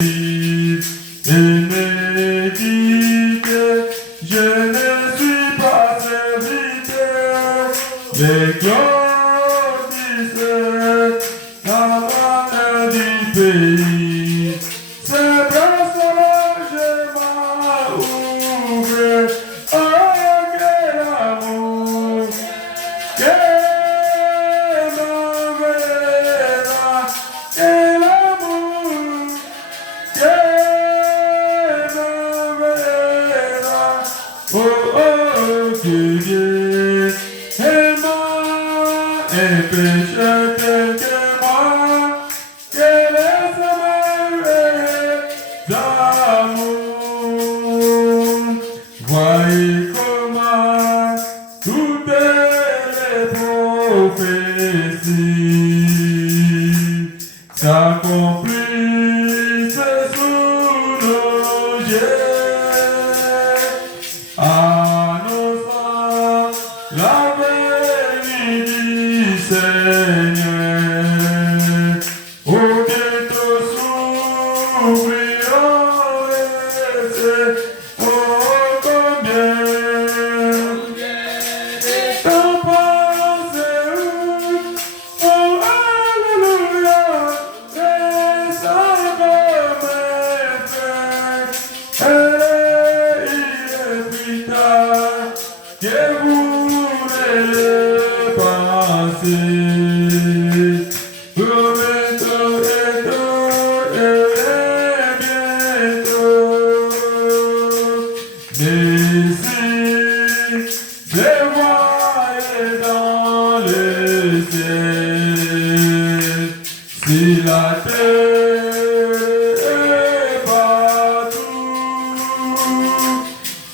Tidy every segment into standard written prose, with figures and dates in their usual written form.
Et me dit que je ne suis pas serviteur, mais Dieu disait la main du pays. C'est dans je m'ouvre, oh quel amour, quel enverra, quel amour, quel enverra, oh oh que Dieu aima un pécheur tel que moi, quel est ce merveilleux d'amour. Voyez comment toutes les prophéties s'accomplissent sous nos yeux, annonçant la venue du Seigneur. Au bientôt s'ouvriront les cieux, oh combien t'en pensez-vous, oh alléluia, et ça comme un frère, et il est plus tard que vous ne le pensez. Bientôt et bientôt, mais si les voyez dans le ciel, si la terre est partout,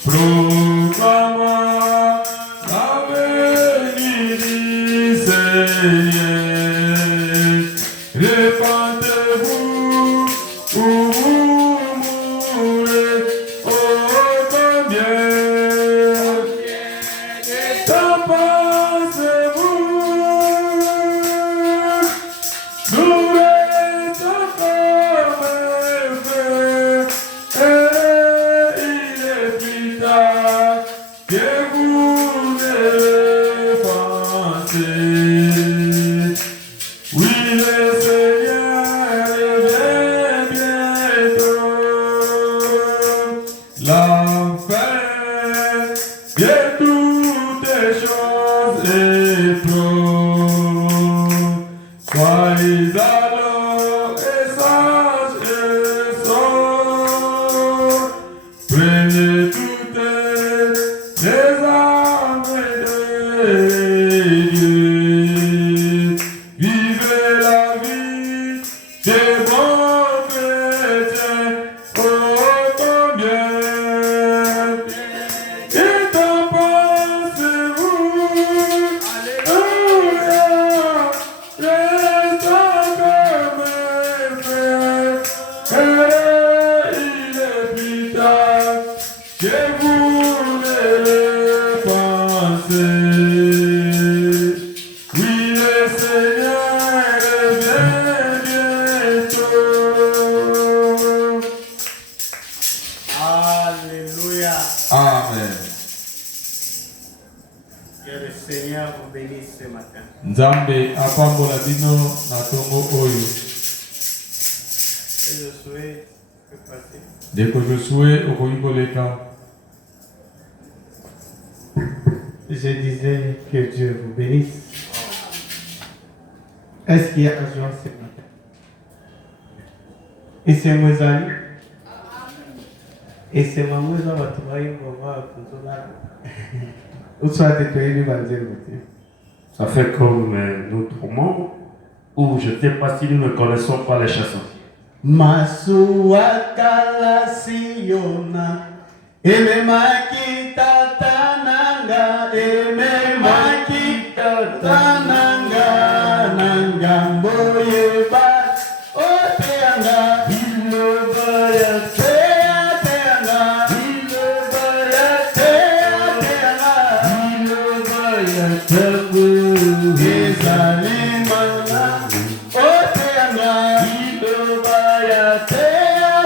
proclamant la venue du Seigneur. Répandez-vous ou vous mourrez, oh combien t'en pensez-vous? Nous restons comme un frère, et il est plus tard que vous ne pensez. Oui, le Seigneur revient bientôt. La fin de toutes choses est proche. Soyez alors et sages et sauts. Prenez toutes les armes de Dieu. Vivez la vie des bons chrétiens, oh combien et t'en pensez-vous? Alléluia, restons comme un frère, et il est plus tard que vous ne le pensez. Oui, le Seigneur revient bientôt. Alléluia. Amen. Que le Seigneur vous bénisse ce matin. Nzambe apambola bino na tongo oyo. Et je souhaite que passer. Dès que je souhaite okoyikoleka. Je disais que Dieu vous bénisse. Est-ce qu'il y a un jour ce matin? Et c'est moi amis. Et c'est ma mouza watumayi ngoma kuzola. Où soit tu es l'évangile. Ça fait comme nous trouvons, ou je ne sais pas si nous ne connaissons pas les chansons. Masuakala siona, ememaki tatananga, ememaki tatananga, nangambo yeba, oteanga, ilobaya teanga, ilobaya teanga, ilobaya teanga, ezalimanga, oteanga, ilobaya teanga.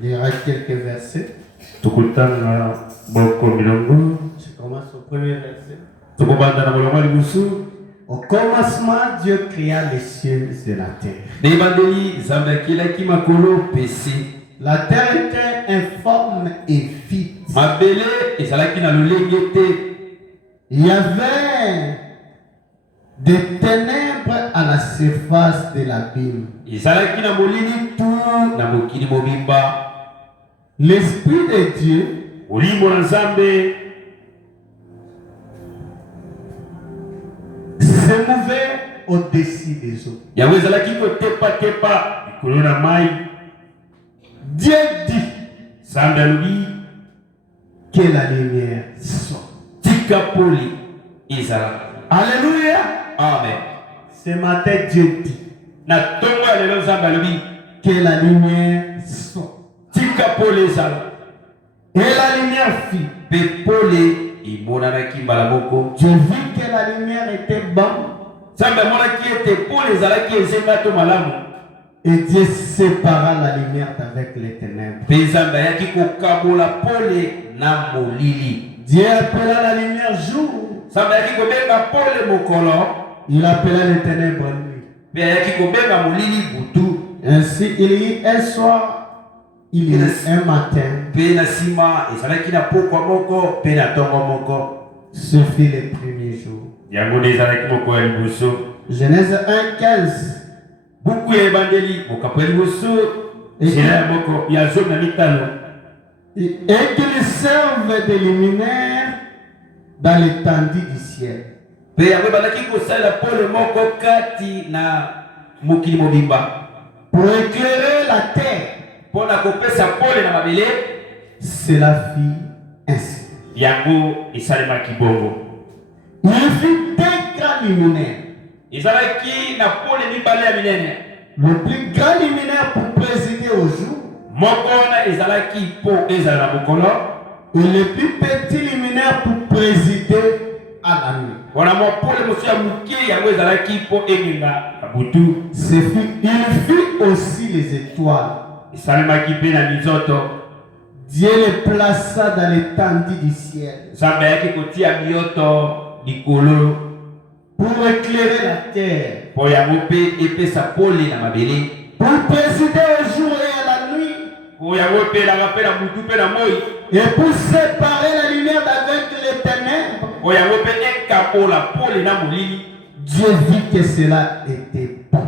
Il y aura quelques versets. Je commence au premier verset. Au commencement, Dieu créa les cieux et la terre. La terre était informe et vide. Il y avait des ténèbres à la surface de l'abîme. L'Esprit de Dieu se mouvait au-dessus des eaux. Dieu dit que la lumière soit. Alléluia. Amen. Ce matin, Dieu dit que la lumière soit. Et la lumière fit. Dieu vit que la lumière était bonne. Et Dieu sépara la lumière avec les ténèbres. Dieu appela la lumière jour. Il appela les ténèbres nuit. Ainsi, il y eut un soir, il y eut un matin. Ce fut le premier jour. Genèse 1:15. Et qu'ils servent de luminaire dans l'étendue du ciel. Pour éclairer la terre. Cela fit ainsi. Il fit deux grands luminaires. Le plus grand luminaire pour présider au jour. Et le plus petit luminaire pour présider à la nuit. Il fit aussi les étoiles. Dieu les plaça dans l'étendue du ciel pour éclairer la terre, pour présider au jour et à la nuit, et pour séparer la lumière d'avec les ténèbres. Dieu vit que cela était bon.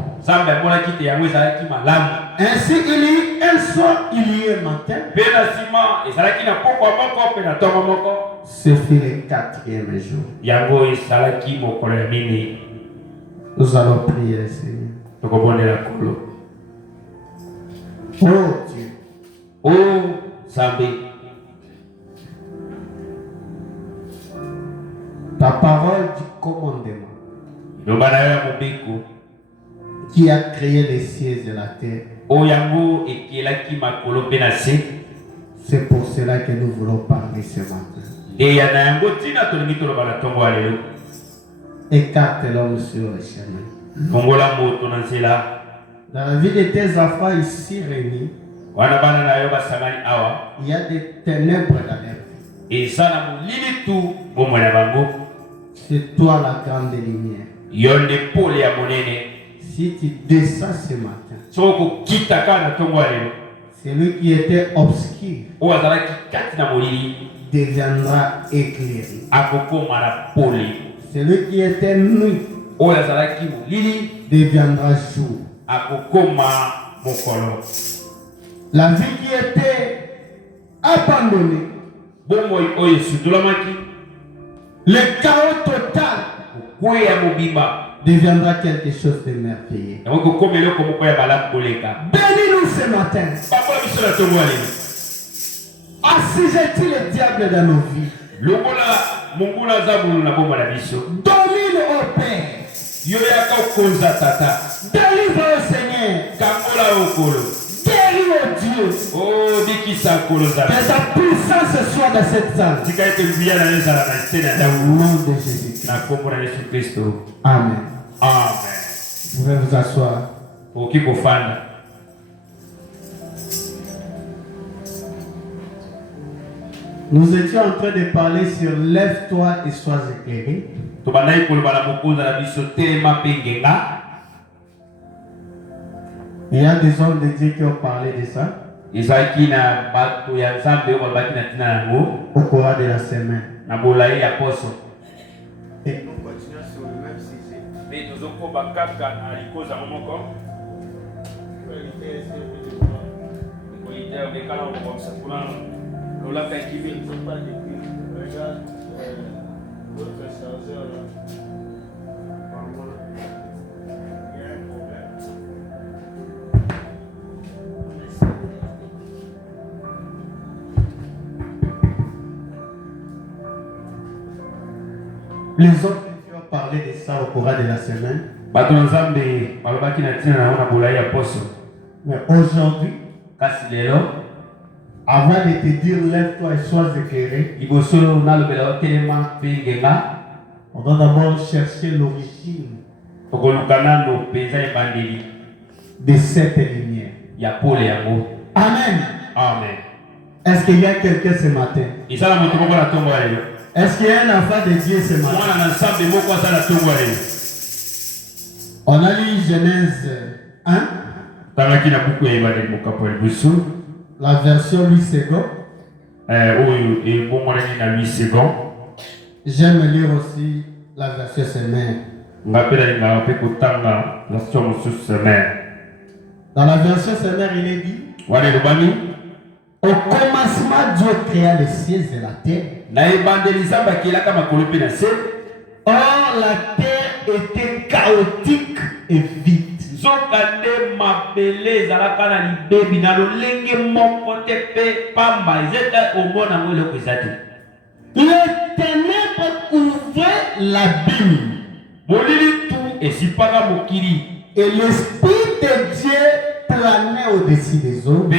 Ainsi il y eut un soir, il y eut un matin. Ce fut le 4e jour. Nous allons prier le Seigneur. Oh Dieu. Oh Zambé. Ta parole du commandement qui a créé les cieux et la terre. C'est pour cela que nous voulons parler ce matin. Écarte l'homme sur le chemin. Dans la vie de tes enfants ici réunis, il y a des ténèbres dans leur vie. C'est toi la grande lumière. Si tu descends ce matin, celui qui était obscur deviendra éclairé. Celui qui était nuit deviendra jour. La vie qui était abandonnée, le chaos total deviendra quelque chose de merveilleux. Bénis-nous ce matin. Assujettis le diable dans nos vies. Domine au Père. Délivre au Seigneur. Guéris au Dieu. Que sa puissance soit dans cette salle. Dans le nom de Jésus-Christ. Amen. Amen. Vous pouvez vous asseoir. Nous étions en train de parler sur lève-toi et sois éclairé. Il y a des hommes de Dieu qui ont parlé de ça au cours de la semaine. Et nous continuons sur le même sujet. Regarde votre chargeur là. Il y a un problème. Les hommes qui ont parlé de ça au cours de la semaine. Mais aujourd'hui, avant de te dire lève-toi et sois éclairé, on doit d'abord chercher l'origine de cette lumière. Amen. Amen. Est-ce qu'il y a quelqu'un ce matin? Est-ce qu'il y a un enfant de Dieu ce matin? On a lu Genèse 1, la version 8 secondes. J'aime lire aussi la version semaine. Dans la version semaine, il est dit: au commencement, Dieu créa les cieux et la terre. Or, la terre était chaotique et vide. Les ténèbres couvraient l'abîme. Et l'Esprit de Dieu planait au-dessus des eaux. Et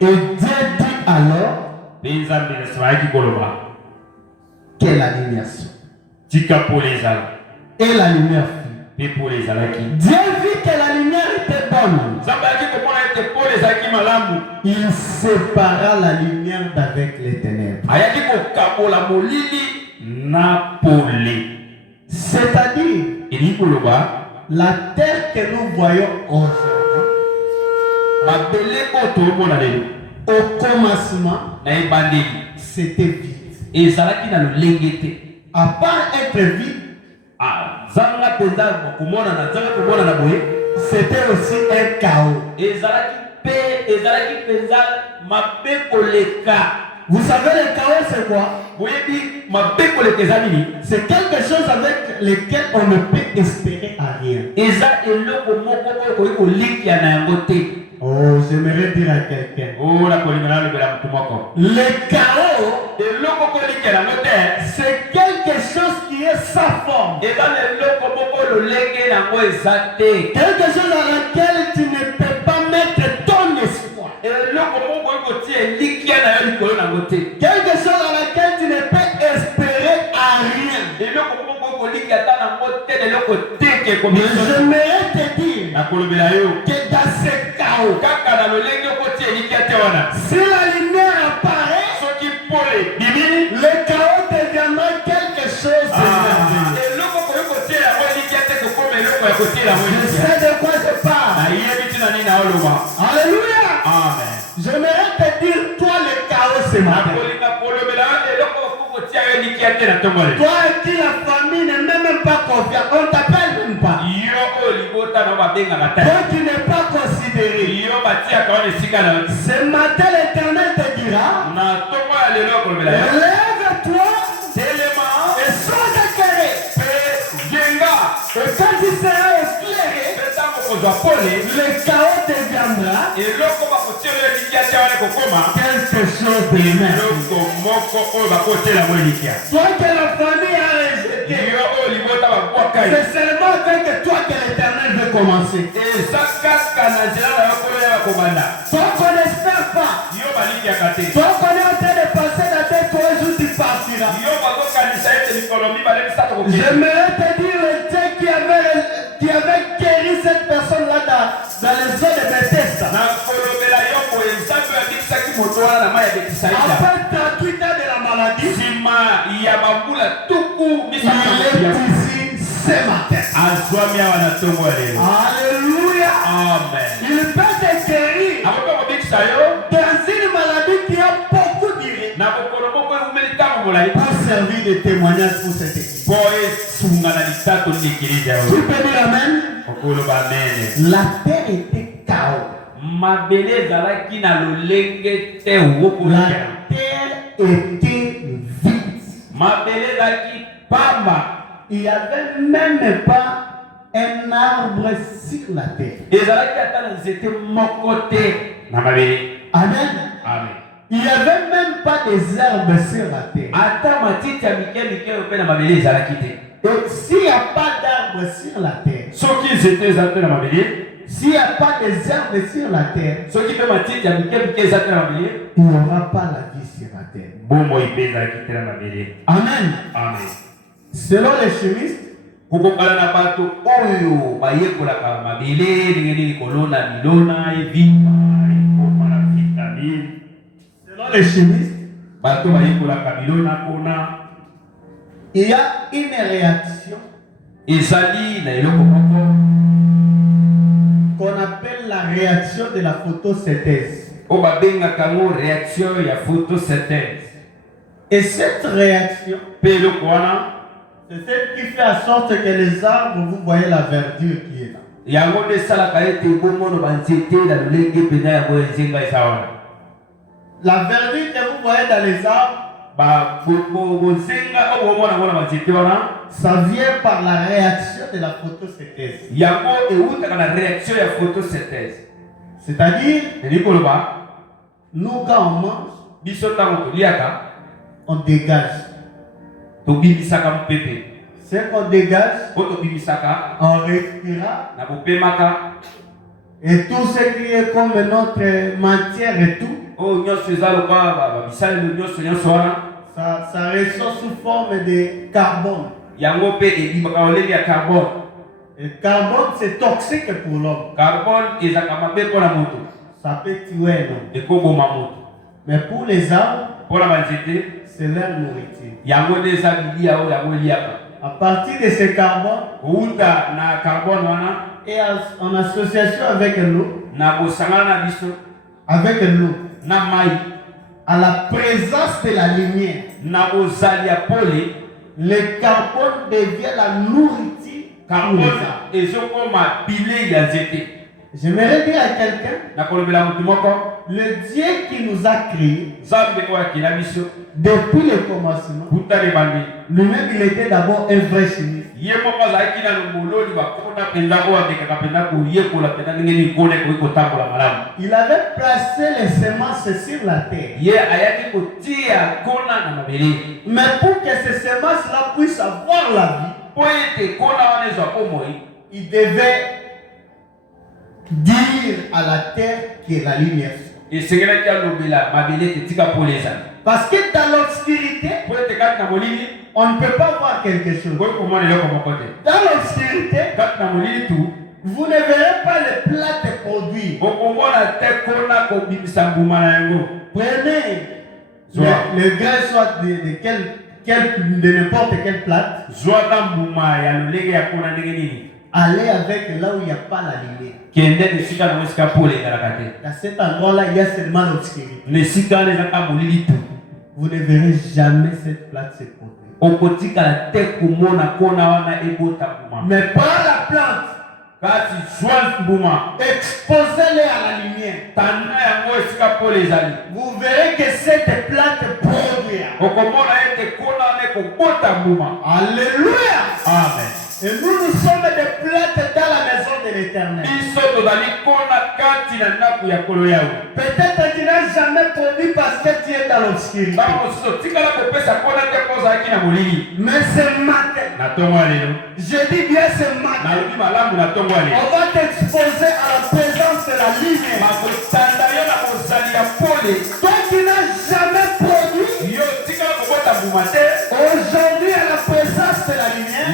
Dieu dit à alors Nzambe nasemaki koloba que la lumière soit. tika pole ezala Et la lumière fut. mpe pole ezalaki. Dieu vit que la lumière était bonne. Nzambe ayaki komona ete pole ezalaki malamu. Il sépara la lumière d'avec les ténèbres. Ayaki kokabola molili na pole. C'est-à-dire, Elingi koloba la terre que nous voyons aujourd'hui, mabele oyo toomona lelo au commencement, na ebandeli c'était vide. ezalaki na lolenge te. À part être vide, zanga mpenza komona na zanga komona na boye c'était aussi un chaos. ezalaki mpenza mabe koleka. Vous savez, le chaos, c'est quoi? boyebi mabe koleka eza nini? C'est quelque chose avec lequel on ne peut espérer à rien. eza eloko moko oyo koki kolikia na yango te. Oh, j'aimerais dire à quelqu'un. o na kolingana lobela motu moko Le chaos, eloko kolikia nango te c'est quelque chose qui est sa forme. eza leloko moko lolenge nango eza te. Quelque chose dans laquelle tu ne peux pas mettre ton espoir. eloko moko oyo kotia elikia na yo likolo nango te. Quelque chose dans laquelle tu ne peux espérer à rien. eloko moko oyo kolikia ata nango te leloko teke Mais komiso. j'aimerais te dire nakolobela yo que dans ce chaos, kaka na lolenge okotia elikia te wana. si la lumière apparaît, soki pole bimini le chaos deviendra quelque chose de merveilleux. eloko koki kotia yango elikia te kokoma eloko ya kotia yango Je elikia. sais de quoi je parle. nayebi tina nini naoloba. Alléluia. amen. J'aimerais te dire, toi le chaos ce matin. nakolinga kolobela yo eloko koki kotia yo elikia te na ntongo lelo. Toi et qui la famille n'est même pas confiante, on t'appelle même pas. yo oyo libota na babengaka te. Toi qui n'es pas considéré. yo batiaka wana esika na yo. Ce matin l'éternel te dira, na ntongo ya lelo kolobela yo lève-toi telema et sois éclairé. mpe genga Et quand tu seras éclairé, mpe ntango kozwa pole le chaos deviendra eloko bakotia yo elikia te wana kokoma quelque chose de merveilleux. eloko moko oyo bakotela mo elikia. Toi que la famille a rejeté, yo oyo libota babwaka ye c'est seulement avec toi que l'éternel veut commencer. eza kaka na nzela na yo kolo ya bakobanda. Toi qu'on n'espère pas, yo balikiaka te. toi qu'on est en train de passer la tête, toi un jour tu partiras. yo bakokanisa ete mikolo mibale misato kokende. J'aimerais te dire le Dieu qui avait guéri cette personne-là dans les zones de Bethesda. nakolobela yo boye nzambe abikisaki moto wana na mai ya betisaida Après 38 ans de la maladie, nsima ya bambula tuku il est ici ce matin. azwami awa na ntongo ya lelo. Alléluia. amen. Il peut te guérir akoki kobikisa yo dans une maladie qui a beaucoup duré na bokolo moko evumeli ntango molai pour servir de témoignage pour cette église. po esunga na litato nini ekilisi Tu yayo. peux dire amen. okoloba amene. La terre était chaos. mabele ezalaki na lolenge te La wokolia. terre était vide. mabele ezalaki pamba. Il n'y avait même pas un arbre sur la terre. ezalaki ata na nzete moko te na mabele. Amen. amen. Il n'y avait même pas des herbes sur la terre. ata matiti ya mike mike oyo mpe na mabele ezalaki te. Et s'il n'y a pas d'arbres sur la terre, soki nzete eza te na mabele, s'il n'y a pas des herbes sur la terre, soki mpe matiti ya mike mike eza te na mabele, il n'y aura pas la vie sur la terre. bomoi mpe ezalaki te na mabele. Amen. amen. Selon les chimistes, kokokala na bato oyo bayekolaka mabele ndenge nini kolona milona evima ekoma na vitamine. selon les chimistes, bato bayekolaka milona mpona il y a une réaction ezali na eloko moko qu'on appelle la réaction de la photosynthèse. oyo babengaka yango réaction ya photosynthèse. Et cette réaction, mpe eloko wana c'est celle qui fait en sorte que les arbres, vous voyez la verdure qui est là. yango nde esalaka ete bomono banzete na lolenge mpenza yango ezenga eza wana. La verdure que vous voyez dans les arbres, bozenga oyo bomona yango na banzete wana ça vient par la réaction de la photosynthèse. yango eutaka na réaction ya photosynthèse. C'est-à-dire, elingi koloba nous quand on mange, biso ntango toliaka on dégage. tobimisaka mopepe. Ce qu'on dégage, oyo tobimisaka on respira. na bopemaka Et tout ce qui est comme notre matière et tout, Ça ressort sous forme de carbone. Et le carbone, c'est toxique pour l'homme. Ça peut tuer l'homme. Mais pour les arbres, c'est leur nourriture. À partir de ce carbone, et en association avec l'eau, à la présence de la lumière, le carbone devient la nourriture pour les arbres. J'aimerais dire à quelqu'un, le Dieu qui nous a créés depuis le commencement, lui-même il était d'abord un vrai chimiste. Il avait placé les semences sur la terre. Mais pour que ces semences-là puissent avoir la vie, il devait dire à la terre que la lumière soit. Parce que dans l'obscurité, on ne peut pas voir quelque chose. Dans l'obscurité, vous ne verrez pas les plats de produits. Prenez le grain soit de n'importe quelle plate. Allez avec là où il n'y a pas la lumière. À cet endroit-là, il y a seulement l'obscurité. Vous ne verrez jamais cette plate se produire. Mais par la plante, exposez-les à la lumière. Vous verrez que cette plante produira. Alléluia. Amen. Et nous sommes des plantes dans la maison de l'Éternel. Peut-être tu n'as jamais produit parce que tu es dans l'obscurité. Mais ce matin, je dis bien ce matin, on va t'exposer à la présence de la lumière. Toi qui n'as jamais produit, aujourd'hui à la présence de la lumière,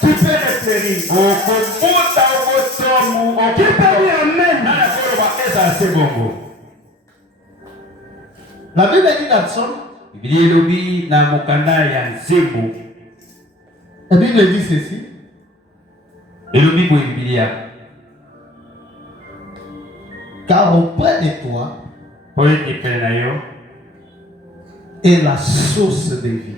tu peux réfléchir. Tu peux dire amen. La Bible dit dans Psaume, la Bible dit ceci. Car auprès de toi est la source de vie.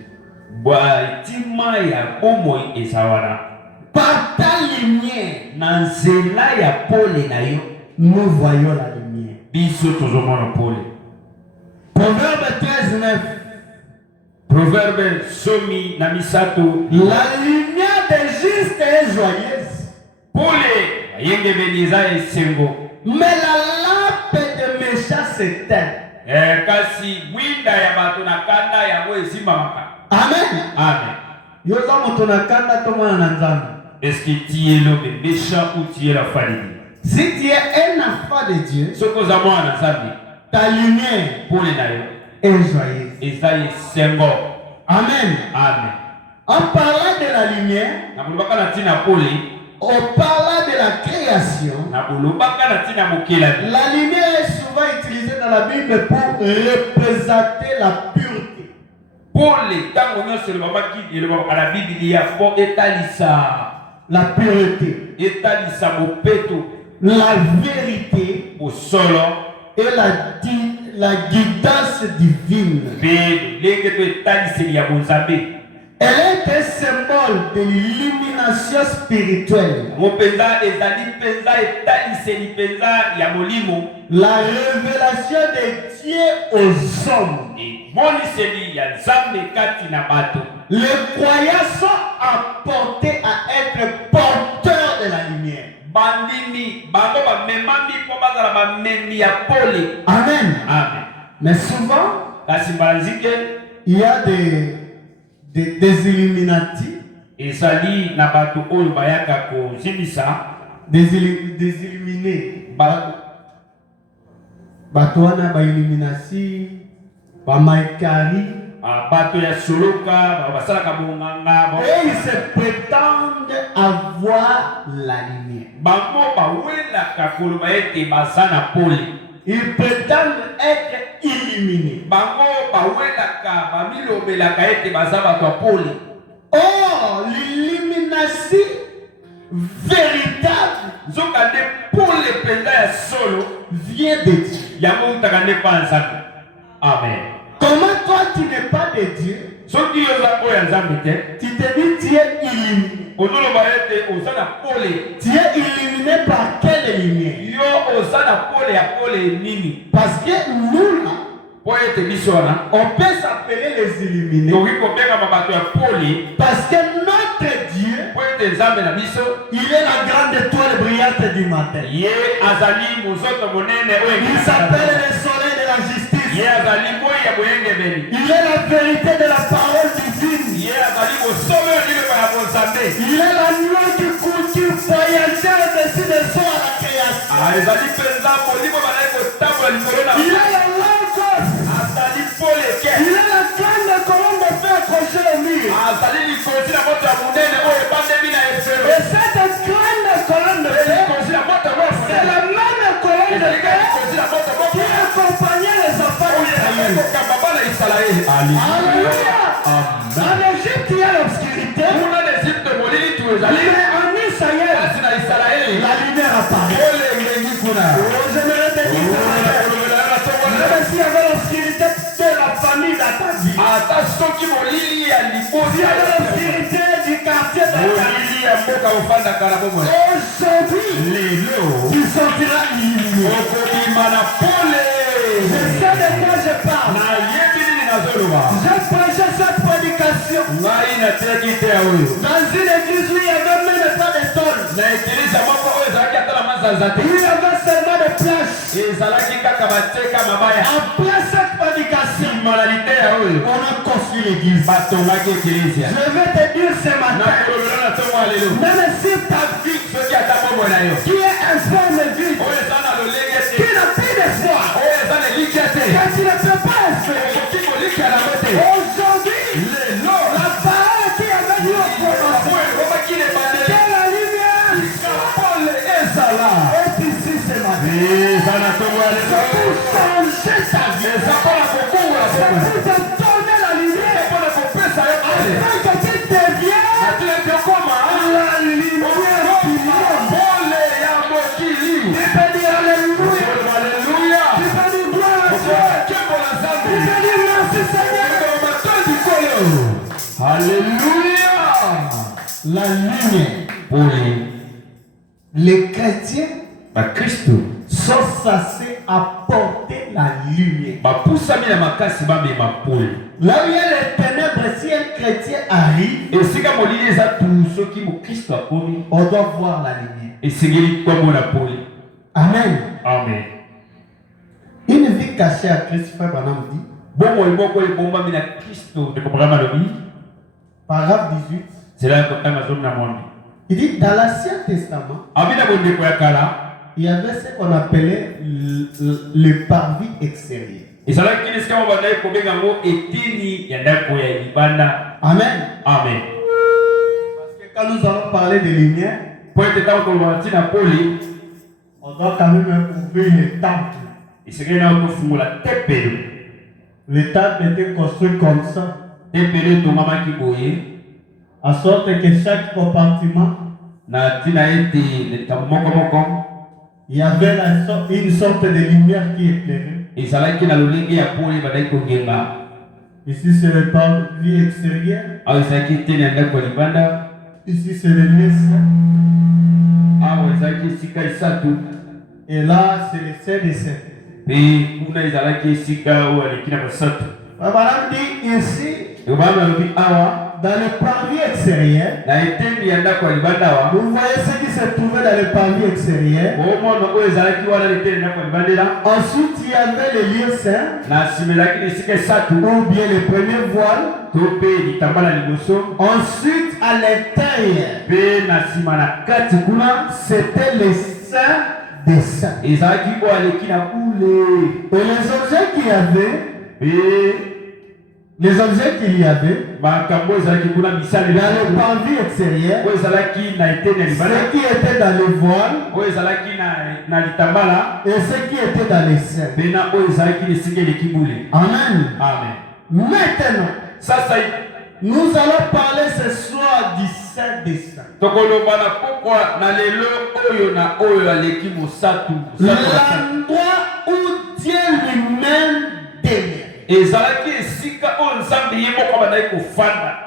Par ta lumière, nous voyons la lumière. Proverbe 13:9. La lumière des justes est joyeuse, mais la lampe des méchants s'éteint. Amen. Amen. Est-ce que tu es l'homme méchant ou tu es la famille? Si tu es un enfant de Dieu, ta lumière est joyeuse. Amen. Amen. En parlant de la lumière, on parle de la création. La lumière est souvent utilisée dans la Bible pour représenter la pureté. La pureté, la vérité et la guidance divine. Elle est un symbole de l'illumination spirituelle. La révélation de Dieu aux hommes. Les croyants sont apportés à être porteurs de la lumière. Amen. Amen. Mais souvent, il y a des Illuminati, des illuminés. Batouana ba illumination, ba maikari. bato ya soloka basalaka bonganga Et ils se prétendent avoir la lumière. bango bawelaka koloba ete baza na pole. Ils prétendent être illuminés. Bango bawelaka bamilobelaka ete baza bato ya pole. Or, l'illumination véritable zoka nde pole penza ya solo vient de Dieu. yango utaka nde pa nzambe. Amen. Comment toi tu n'es pas de Dieu? Soki yoza oyo ya nzambe te, Tu te dis tu es illuminé. ozoloba ete oza na pole. Tu es illuminé par quelle lumière? Yo oza na pole ya pole nini? Parce que nous là, Po ete biso wana on peut s'appeler les illuminés. toki kobengama bato ya pole Parce que notre Dieu, po ete nzambe na biso il est la grande étoile brillante du matin. ye azali mozoto monene oyo Il s'appelle le soleil de la justice. ye azali moi ya boyengebeli. Il est la vérité de la parole divine. Ye azali bosolo ya liloba ya bonzambe. Il est la loi qui voyageait au-dessus des eaux à la création. Ezali mpenza molimo bazali kotambola likolo na Il est la logos. azali pole ke Il est la grande colombe fait accrocher au mur. azali likonzi na moto ya monene oyo ebandemi na efelo. Et cette grande colonne de fer, Likonzi na moto moko c'est la même colonne de ezalika fer likonzi na moto moko qui accompagnait les enfants oyo ezali d'Israël. kokamba bana Isalaele. Alléluia. En Égypte, il y a l'obscurité. kuna na Egypte molili tu ezali Mais en Israël, kasi na Isalaele la lumière apparaît. pole ngengi kuna. Oh, j'aimerais te dire ce matin, même s'il y avait l'obscurité de la famille dans ta vie, ata soki molili ya s'il y libosi avait l'obscurité du quartier dans ta vie, molili ya mboka ofandaka na bomoi aujourd'hui, lelo tu sortiras illuminé. okobima na pole. Je sais de quoi je parle. nayebi nini nazoloba J'ai prêché cette prédication ngai natiaki te ya oyo dans une église où il n'y avait même pas de tôle. na eklise moko oyo ezalaki ata na mazaza te, Il y avait seulement des planches. ezalaki kaka bateka mabaya. Après cette prédication, malalité ya oyo on a construit l'église. batongaki eklise Je vais te dire ce matin, nakolobela na ntongo ya lelo même si ta vie soki ata bomoi na yo qui est informe vide, oyo eza na lolenge qui te n'a plus d'espoir, oyo eza na elikya te que tu ne peux pas espérer. okoki kolikya nango te Aujourd'hui, lelo la parole qui avait dit au commencement, oyo ekobaki na ebandeli que la lumière pole ezala est ici ce matin. eza na ntongo ya lelo C'est pour changer ta vie. eza mpona kokongola C'est bomoi pour te donner la lumière. mpona kopesa yo pole Afin que tu deviennes atilaki okoma la lumière du monde. pole ya mokili. Tu peux dire Alléluia. Alléluia. Tu peux dire gloire à Dieu. Kembo na Tu Nzambe. peux dire merci Seigneur. Alléluia. La lumière. Pole. Les chrétiens Bakristo sont censés apporter la lumière. bapusami na makasi bamema pole. Là où il y a les ténèbres, si un chrétien arrive, Esika molili eza tu soki mokristo akomi on doit voir la lumière. esengeli komona pole. Amen. Amen. Une vie cachée à Christ, frère Branham dit, Bomoi moko ebombami na Kristo ndeko Branham alobi paragraphe 18, zela kotanga zomi na mwambi. il dit dans l'Ancien Testament, Amina bondeko ya kala il y avait ce qu'on appelait le parvis extérieur. ezalaki kini esika mo bandaki kobenga yango eteni ya ndako ya libanda. Amen. Amen. Parce que quand nous allons parler de lumière, Po ete ntango toloba ntina pole on doit quand même ouvrir le temple. esengeli na kofungola tempelo. Le temple était construit comme ça, Tempelo etongamaki boye à sorte que chaque compartiment, na ntina ete likambo moko moko il y avait une sorte de lumière qui éclairait. ezalaki na lolenge ya pole bandaki kongenga. Ici c'est le parvis extérieur, Awa ezalaki eteni ya ndako ya libanda. ici c'est le lieu saint, Awa ezalaki esika esatu et là c'est le saint des saints. mpe kuna ezalaki esika oyo aleki na basatu. Abraham dit ici, Obama alobi awa dans le parvis extérieur, na eteni ya ndako ya libanda awa vous voyez ce qui se trouvait dans le parvis extérieur. omona oyo ezalaki wana na eteni ya ndako ya libandela. Ensuite, il y avait le lieu saint, na nsima ezalaki na esika esatu ou bien le premier voile. to mpe litambala liboso Ensuite, à l'intérieur, mpe na nsima na kati kuna c'était le saint des saints. Et les objets qu'il y avait, les objets qu'il y avait, dans le parvis extérieur, ceux qui étaient dans les voiles, et ceux qui étaient dans les seins. Amen. Maintenant, nous allons parler ce soir du Saint des Saints. L'endroit où Dieu lui-même demeure.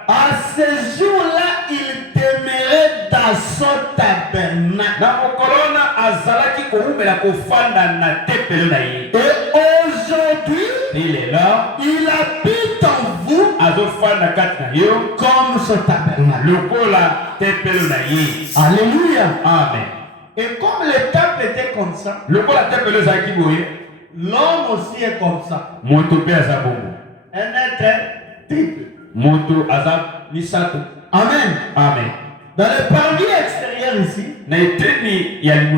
À ce jour-là, il demeurait dans son tabernacle. Et aujourd'hui, il habite en vous comme ce tabernacle. Alléluia. Amen. Et comme le temple était comme ça, l'homme aussi est comme ça. Un être triple. Amen. Amen. Dans le parvis extérieur ici, il y avait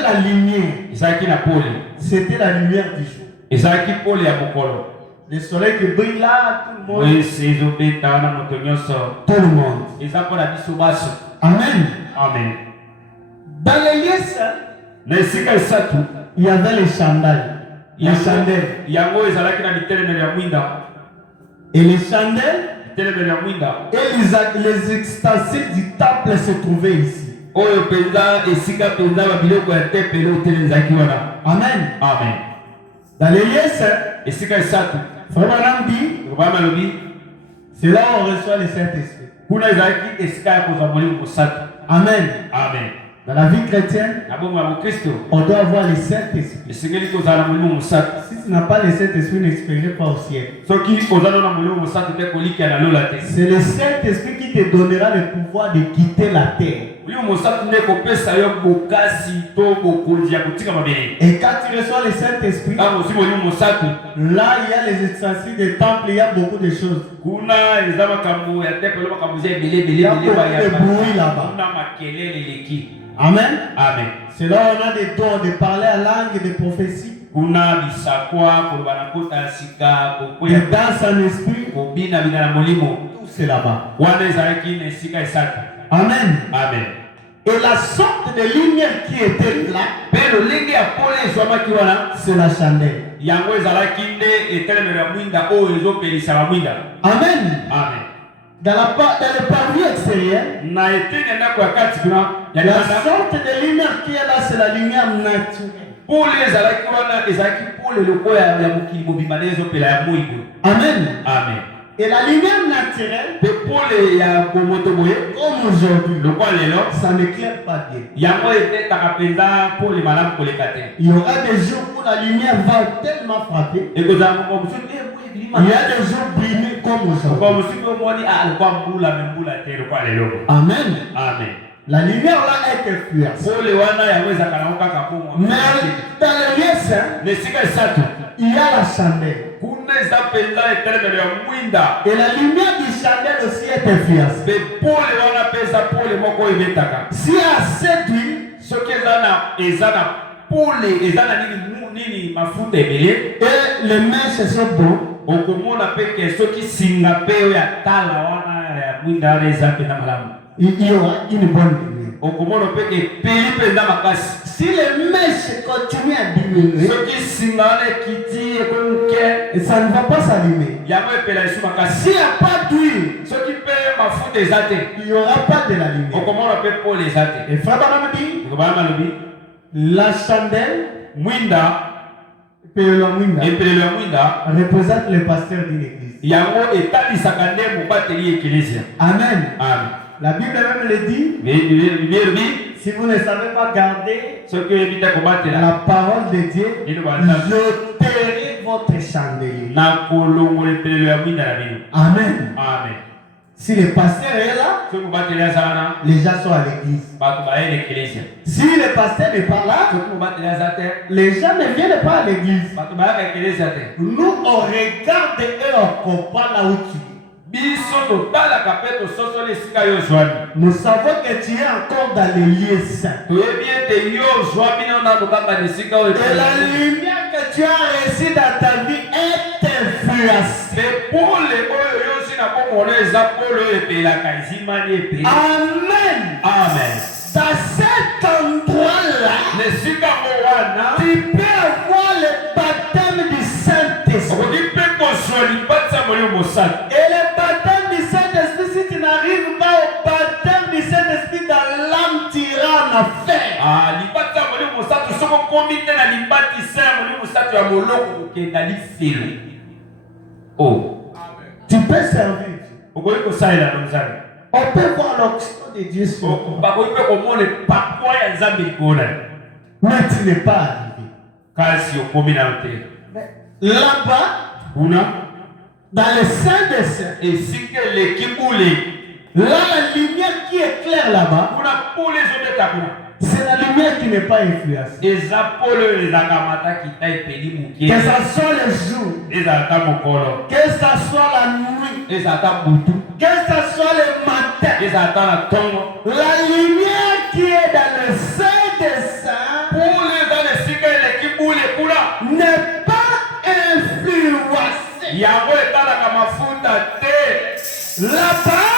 la lumière. C'était la lumière du jour. Le soleil qui brille là, tout le monde. Amen. Amen. Dans les lieux saints, il y avait les chandelles. Les chandelles. Et les chandelles et les ustensiles du temple se trouvaient ici. Amen. Amen. Dans les lieux saints, Frère Branham dit, c'est là où on reçoit le Saint-Esprit. Amen. Amen. Dans la vie chrétienne, on doit avoir le Saint-Esprit. Si tu n'as pas le Saint-Esprit, n'expérimente pas au ciel. C'est le Saint-Esprit qui te donnera le pouvoir de quitter la terre. Et quand tu reçois le Saint-Esprit, là il y a les ustensiles des temples, il y a beaucoup de choses. Il y a beaucoup de bruit là-bas. Amen. Amen. C'est là où on a des dons de parler à langue et de prophétie. De danse en esprit. Tout c'est là-bas. Amen. Amen. Et la sorte de lumière qui était là, c'est la chandelle. Amen. Amen. Dans le parvis extérieur, la sorte de lumière qui est là, c'est la lumière naturelle. Amen. Amen. Et la lumière naturelle, comme aujourd'hui, ça n'éclaire pas bien. Il y aura des jours où la lumière va tellement frapper. Il y a des jours brillés comme aujourd'hui. Amen. Amen. La lumière là est influence. Mais dans le lieu saint, il y a la chandelle. Et la lumière du chandelle aussi est influence. Si assez d'huile, et les mèches sont bons, il y aura une bonne lumière. Si les mèches continuent à diminuer, ça ne va pas s'allumer. S'il n'y a pas d'huile, il n'y aura pas de la lumière. Et Frère Branham dit, la chandelle représente le pasteur d'une église. Amen. Amen. La Bible même le dit. Si vous ne savez pas garder la parole de Dieu, jeterez votre chandelier. Amen. Amen. Si le pasteur est là, les gens sont à l'église. Si le pasteur n'est pas là, les gens ne viennent pas à l'église. Nous, on regarde et on comprend là où tu es. Nous savons que tu es encore dans les lieux saints. Et la lumière que tu as reçue dans ta vie est influencée. Amen. Amen. Dans cet endroit-là, tu peux avoir le baptême du Saint-Esprit. Et le baptême du Saint-Esprit, si tu n'arrives pas au baptême du Saint-Esprit dans l'âme, tu iras en enfer. Oh. Tu peux servir. On peut voir l'action de Dieu sur toi. Mais tu n'es pas arrivé. Là-bas, dans le sein des saints, là, la lumière qui éclaire là-bas, c'est la lumière qui n'est pas influencée. Que ce soit le jour, que ce soit la nuit, que ce soit le matin, la lumière qui est dans le sein des saints n'est pas influencée. Là-bas,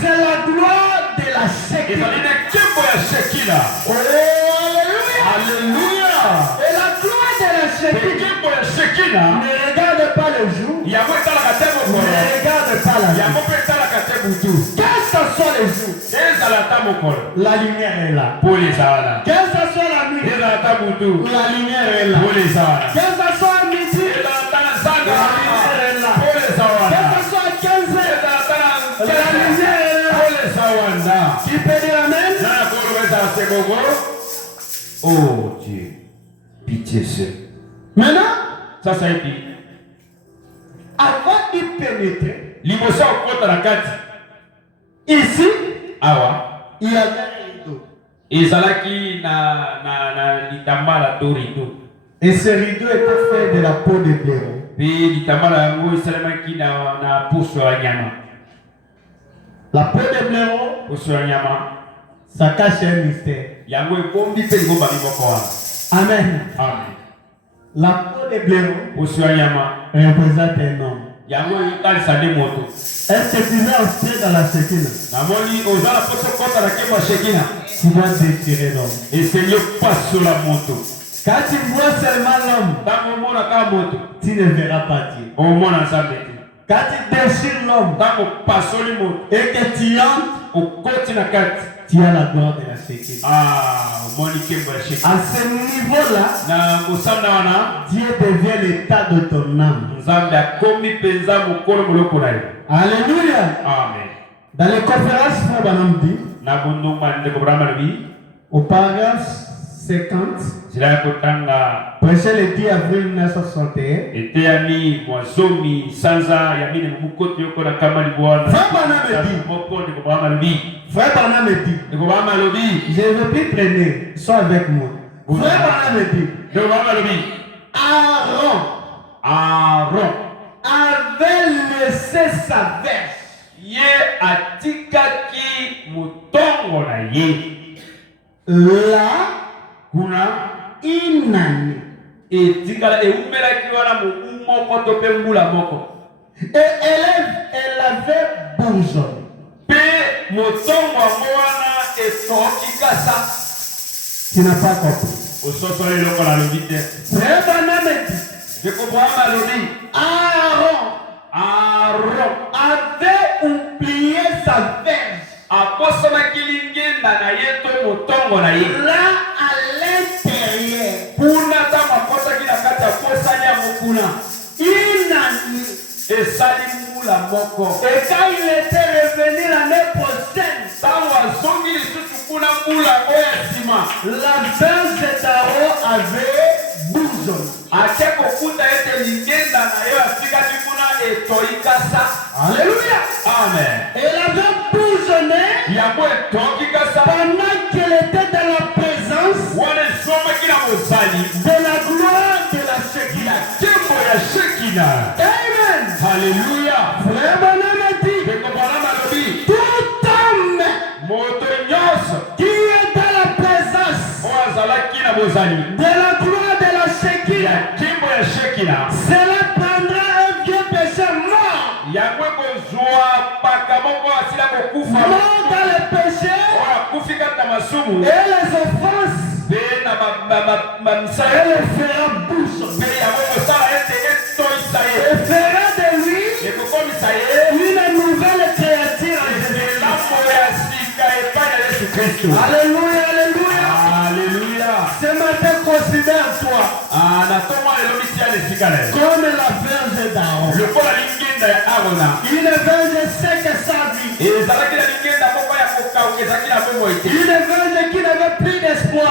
c'est la gloire de la Shekinah. Oh, alléluia. Et la gloire de la Shekinah ne regarde pas le jour, ne regarde pas la nuit. Quel que soit le jour, la lumière est là. Quel que soit la nuit, la lumière est là. Quel que soit midi, la lumière est là. Quel que soit 15 heures, la lumière est là. Tu peux dire amen? Oh Dieu, pitié seul. Maintenant, Ça a été. avant d'y pénétrer, ici, il y avait un rideau. Et ce rideau était fait de la peau de blaireau. La peau de blaireau, ça cache un mystère. Amen. La peau de blaireau représente un homme. Est-ce que tu veux entrer dans la Shekinah? Tu dois désirer l'homme. Quand tu vois seulement l'homme, tu ne verras pas Dieu. Quand tu désires l'homme et que tu entres, tu as la gloire de la Shekinah. À ce niveau-là, Dieu devient l'état de ton âme. Alléluia. Dans les conférences, Frère Branham dit, au paragraphe 50, prêché le 10 avril 1961, Frère Branham dit, je ne veux plus traîner, sois avec moi. Frère Branham dit, Aaron avait laissé sa verge. Là, une année. Et elle avait bourgeonné. Tu n'as pas compris. Frère Branham dit, Aaron avait oublié sa verge. Là à l'intérieur, une année. Et quand il était revenu l'année prochaine, la verge d'Aaron avait bourgeonné. Alléluia. Amen. Elle avait bourgeonné pendant qu'elle était dans la présence de la gloire de la Shekinah. Shekinah. Amen. Alléluia. Frère Branham a dit, tout homme qui est dans la présence de la gloire de la Shekinah, cela prendra un vieux péché mort. Mort dans les péchés et les offenses. Elle le fera bouche. Elle fera de lui une nouvelle créature en Jésus-Christ. Alléluia, alléluia. Alléluia. Ce matin, considère-toi comme la verge d'Aaron. Une verge sec sans vie. Une verge qui n'avait plus d'espoir.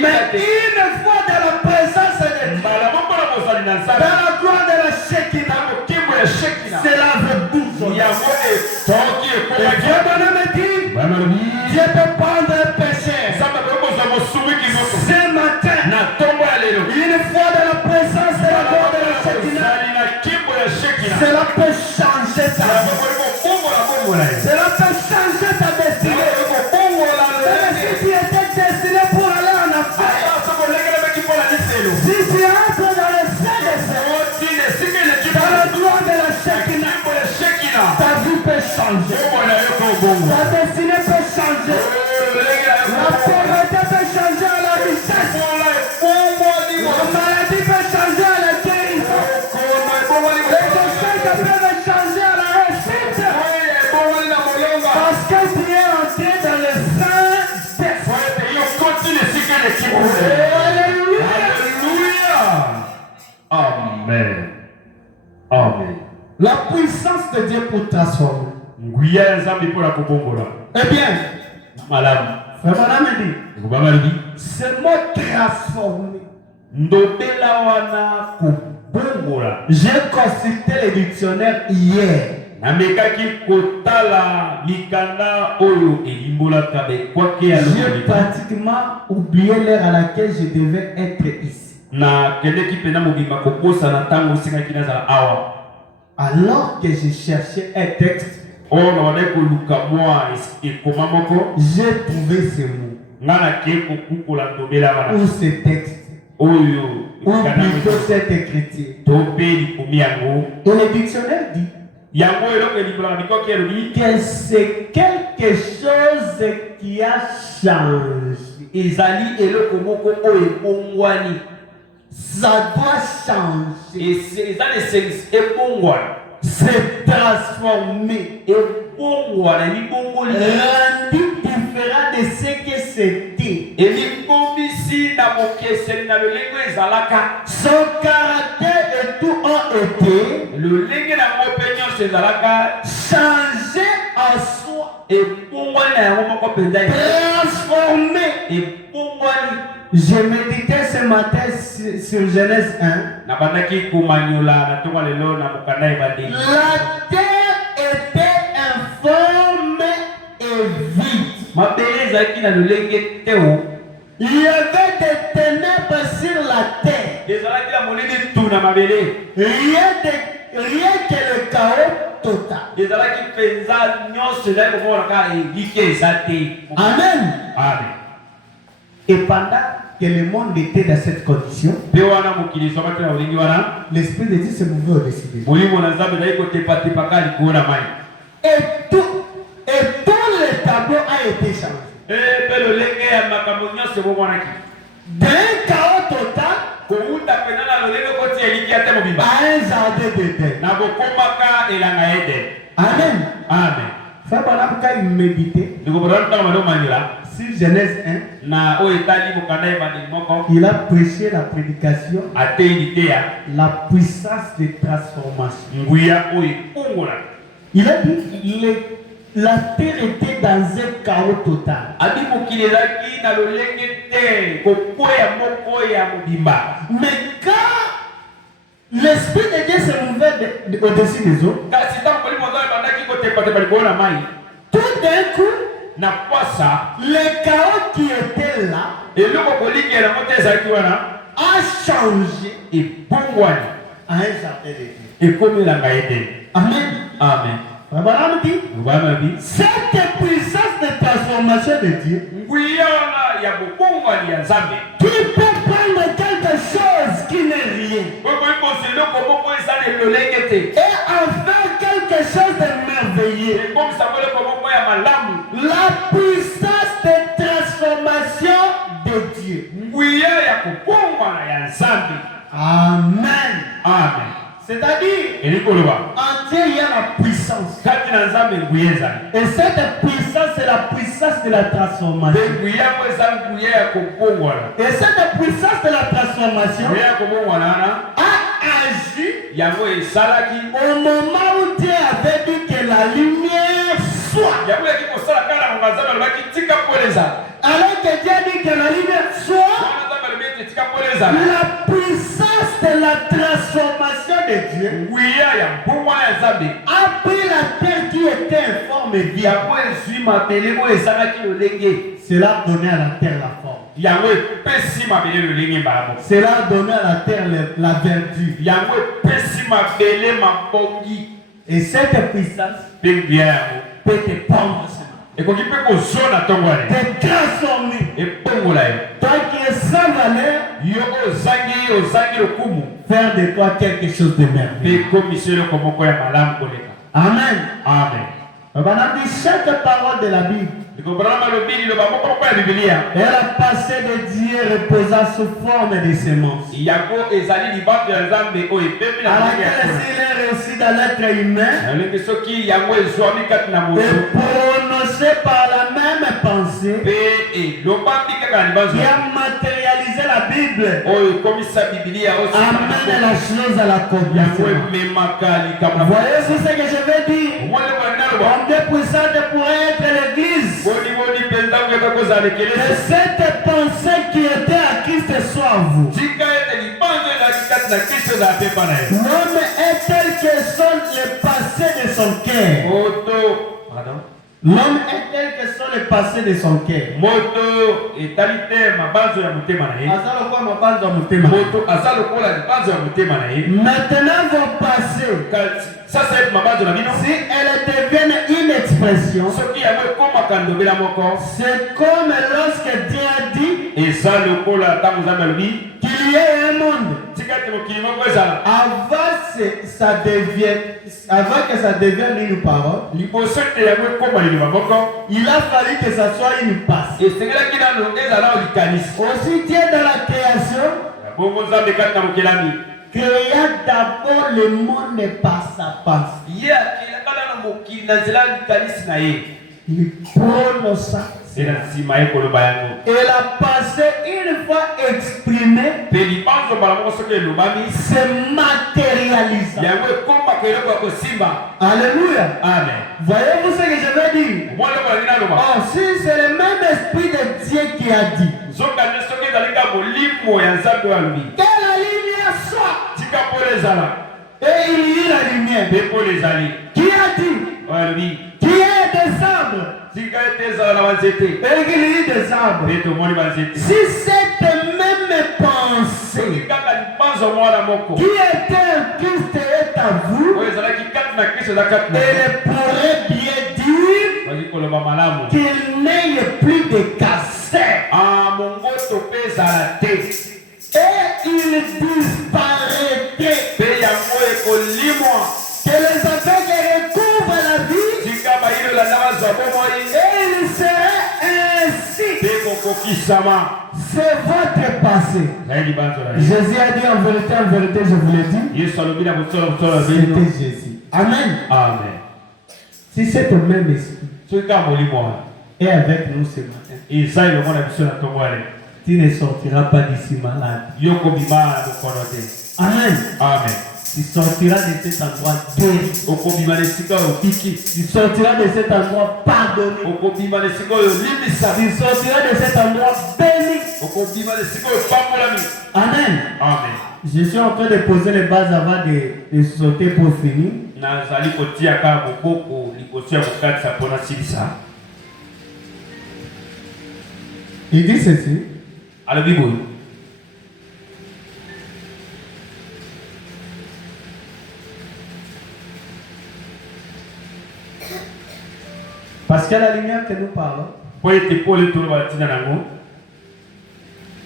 Mais une fois dans la présence de Dieu, dans la gloire de la Shekinah, cela veut bouger. Et Dieu me dit, Dieu peut prendre un péché. Ce matin, une fois dans la présence de la gloire de la Shekinah, cela peut changer ta vie. Cela peut changer ta destinée. Si tu étais destiné pour aller en affaires, si tu entres dans le sein de Dieu, dans la gloire de la Shekinah, ta vie peut changer. Ta destinée peut changer. La pauvreté peut changer à la richesse. La maladie peut changer à la guérison. Les échecs peuvent changer à la réussite. Parce que tu es entré dans le sein de Dieu. Alléluia. Amen. Amen. La puissance de Dieu pour transformer. Eh bien, Madame. Frère Branham dit, ce mot transformer. J'ai consulté le dictionnaire hier. J'ai pratiquement oublié l'heure à laquelle je devais être ici. Alors que je cherchais un texte, j'ai trouvé ce mot. Ou ce texte. Ou plutôt cette écriture. Et le dictionnaire dit que c'est quelque chose qui a changé. Ça doit changer. C'est transformé. Rendu différent de ce que c'était. Son caractère et tout ont été changé en soi. Transformé. Je méditais ce matin sur Genèse 1. La terre était informe et vide. Il y avait des ténèbres sur la terre. Rien que le chaos total. Amen. Amen. Et pendant que le monde était dans cette condition, l'Esprit de Dieu se mouvait au-dessus de lui. Et tout le tableau a été changé. D'un chaos total à un jardin d'Éden. Amen. Amen. Frère Branham, quand il méditait sur Genèse 1, il a prêché la prédication, la puissance de transformation. Il a dit la terre était dans un chaos total. Mais quand l'Esprit de Dieu se mouvait au-dessus des eaux, tout d'un coup, le chaos qui était là a changé et à un jardin de Dieu. Et comme il a aidé. Amen. Amen. Abraham dit, Voilà, oui. cette puissance de transformation de Dieu, Oui, il y a beaucoup de gens. tu peux prendre quelque chose qui n'est rien et en faire quelque chose de merveilleux. La puissance de transformation de Dieu. Amen. Amen. C'est-à-dire, en Dieu, il y a la puissance. Et cette puissance, c'est la puissance de la transformation. Et cette puissance de la transformation a agi au moment où Dieu avait dit que la lumière soit. Alors que Dieu a dit que la lumière soit, la puissance de la transformation de Dieu a pris la terre qui était informe et vide. Cela a donné à la terre la forme. Cela a donné à la terre la verdure. Et cette puissance peut te prendre et qu'on peut cautionner ton voile te transformer. Et bon Toi qui es sans valeur, faire de toi quelque chose de merveilleux. Amen. Amen. On a dit chaque parole de la Bible. Elle a passé de Dieu reposant sous forme de semences. À laquelle s'il est reçu dans l'être humain et prononcé par la même pensée qui a matérialisé la Bible, amène la chose à l'accomplissement. Voyez-vous ce que je veux dire? En Dieu puissante pourrait être l'Église. Que cette pensée qui était à Christ soit à vous. L'homme est tel que sont les passés de son cœur. L'homme est tel que sont les passés de son cœur. Maintenant vos passés, si elles deviennent une expression, c'est comme lorsque Dieu a dit qu'il y ait un monde. Avant que ça devienne une parole, il a fallu que ça soit une passe. Aussi Dieu dans la création créa d'abord le monde par sa pensée. Il prononça. Et la pensée, une fois exprimée, se matérialise. Alléluia. Amen. Voyez-vous ce que je veux dire? Oh, si c'est le même esprit de Dieu qui a dit que la lumière soit, et il y eut la lumière. Qui a dit? Qui est des arbres? Et qu'il y ait des arbres. Si cette même pensée qui était en Christ est à vous, elle pourrait bien dire qu'il n'ait plus de cassette. Et il disparaîtrait. Que les aveugles recouvrent la vie. Et il serait ainsi. C'est votre passé. Jésus a dit en vérité, je vous l'ai dit. C'était Jésus. Amen. Amen. Si cette même esprit est avec nous ce matin, tu ne sortiras pas d'ici malade. Amen. Amen. Tu sortiras de cet endroit guéri. Tu sortiras de cet endroit pardonné. Tu sortiras de cet endroit béni. Amen. Amen. Je suis en train de poser les bases avant de sauter pour finir. Il dit ceci. Parce que la lumière que nous parlons, Po ete pole tolo batina nango.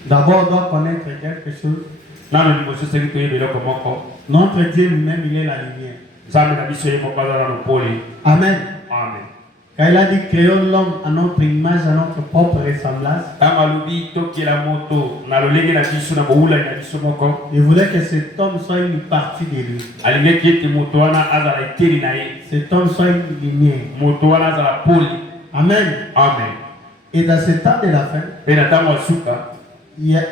d'abord on doit connaître quelque chose. Nano liboso seki toyebi eloko moko. Notre Dieu lui-même, il est la lumière. Nzambe na biso ye moko aza nano pole. Amen. Amen. Quand il a dit créons l'homme à notre image, à notre propre ressemblance, Ntango alobi tokela moto na lolenge na biso na bowulani na biso moko. il voulait que cet homme soit une partie de lui. Alingaki ete moto wana azala eteli na ye. Cet homme soit une lumière. Moto wana azala pole. Amen. Amen. Et dans ce temps de la fin, Mpe na ntango ya suka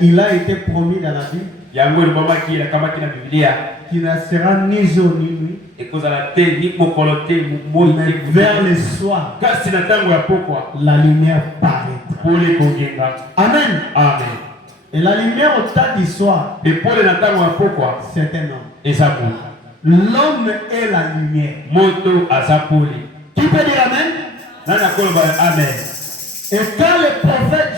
il a été promis dans la Bible yango elobamaki elakamaki na Biblia qu'il ne sera ni jour ni nuit, ekozala te ni mokolo te moi mais te vers le soir, kasi na ntango ya pokwa la lumière paraîtra. pole kogenga. Amen. Amen. Et la lumière au temps du soir, Mpe pole na ntango ya pokwa c'est un homme. eza moto. L'homme est la lumière. Moto aza pole. Qui peut dire Amen? Nani akoloba amen? Et quand le prophète,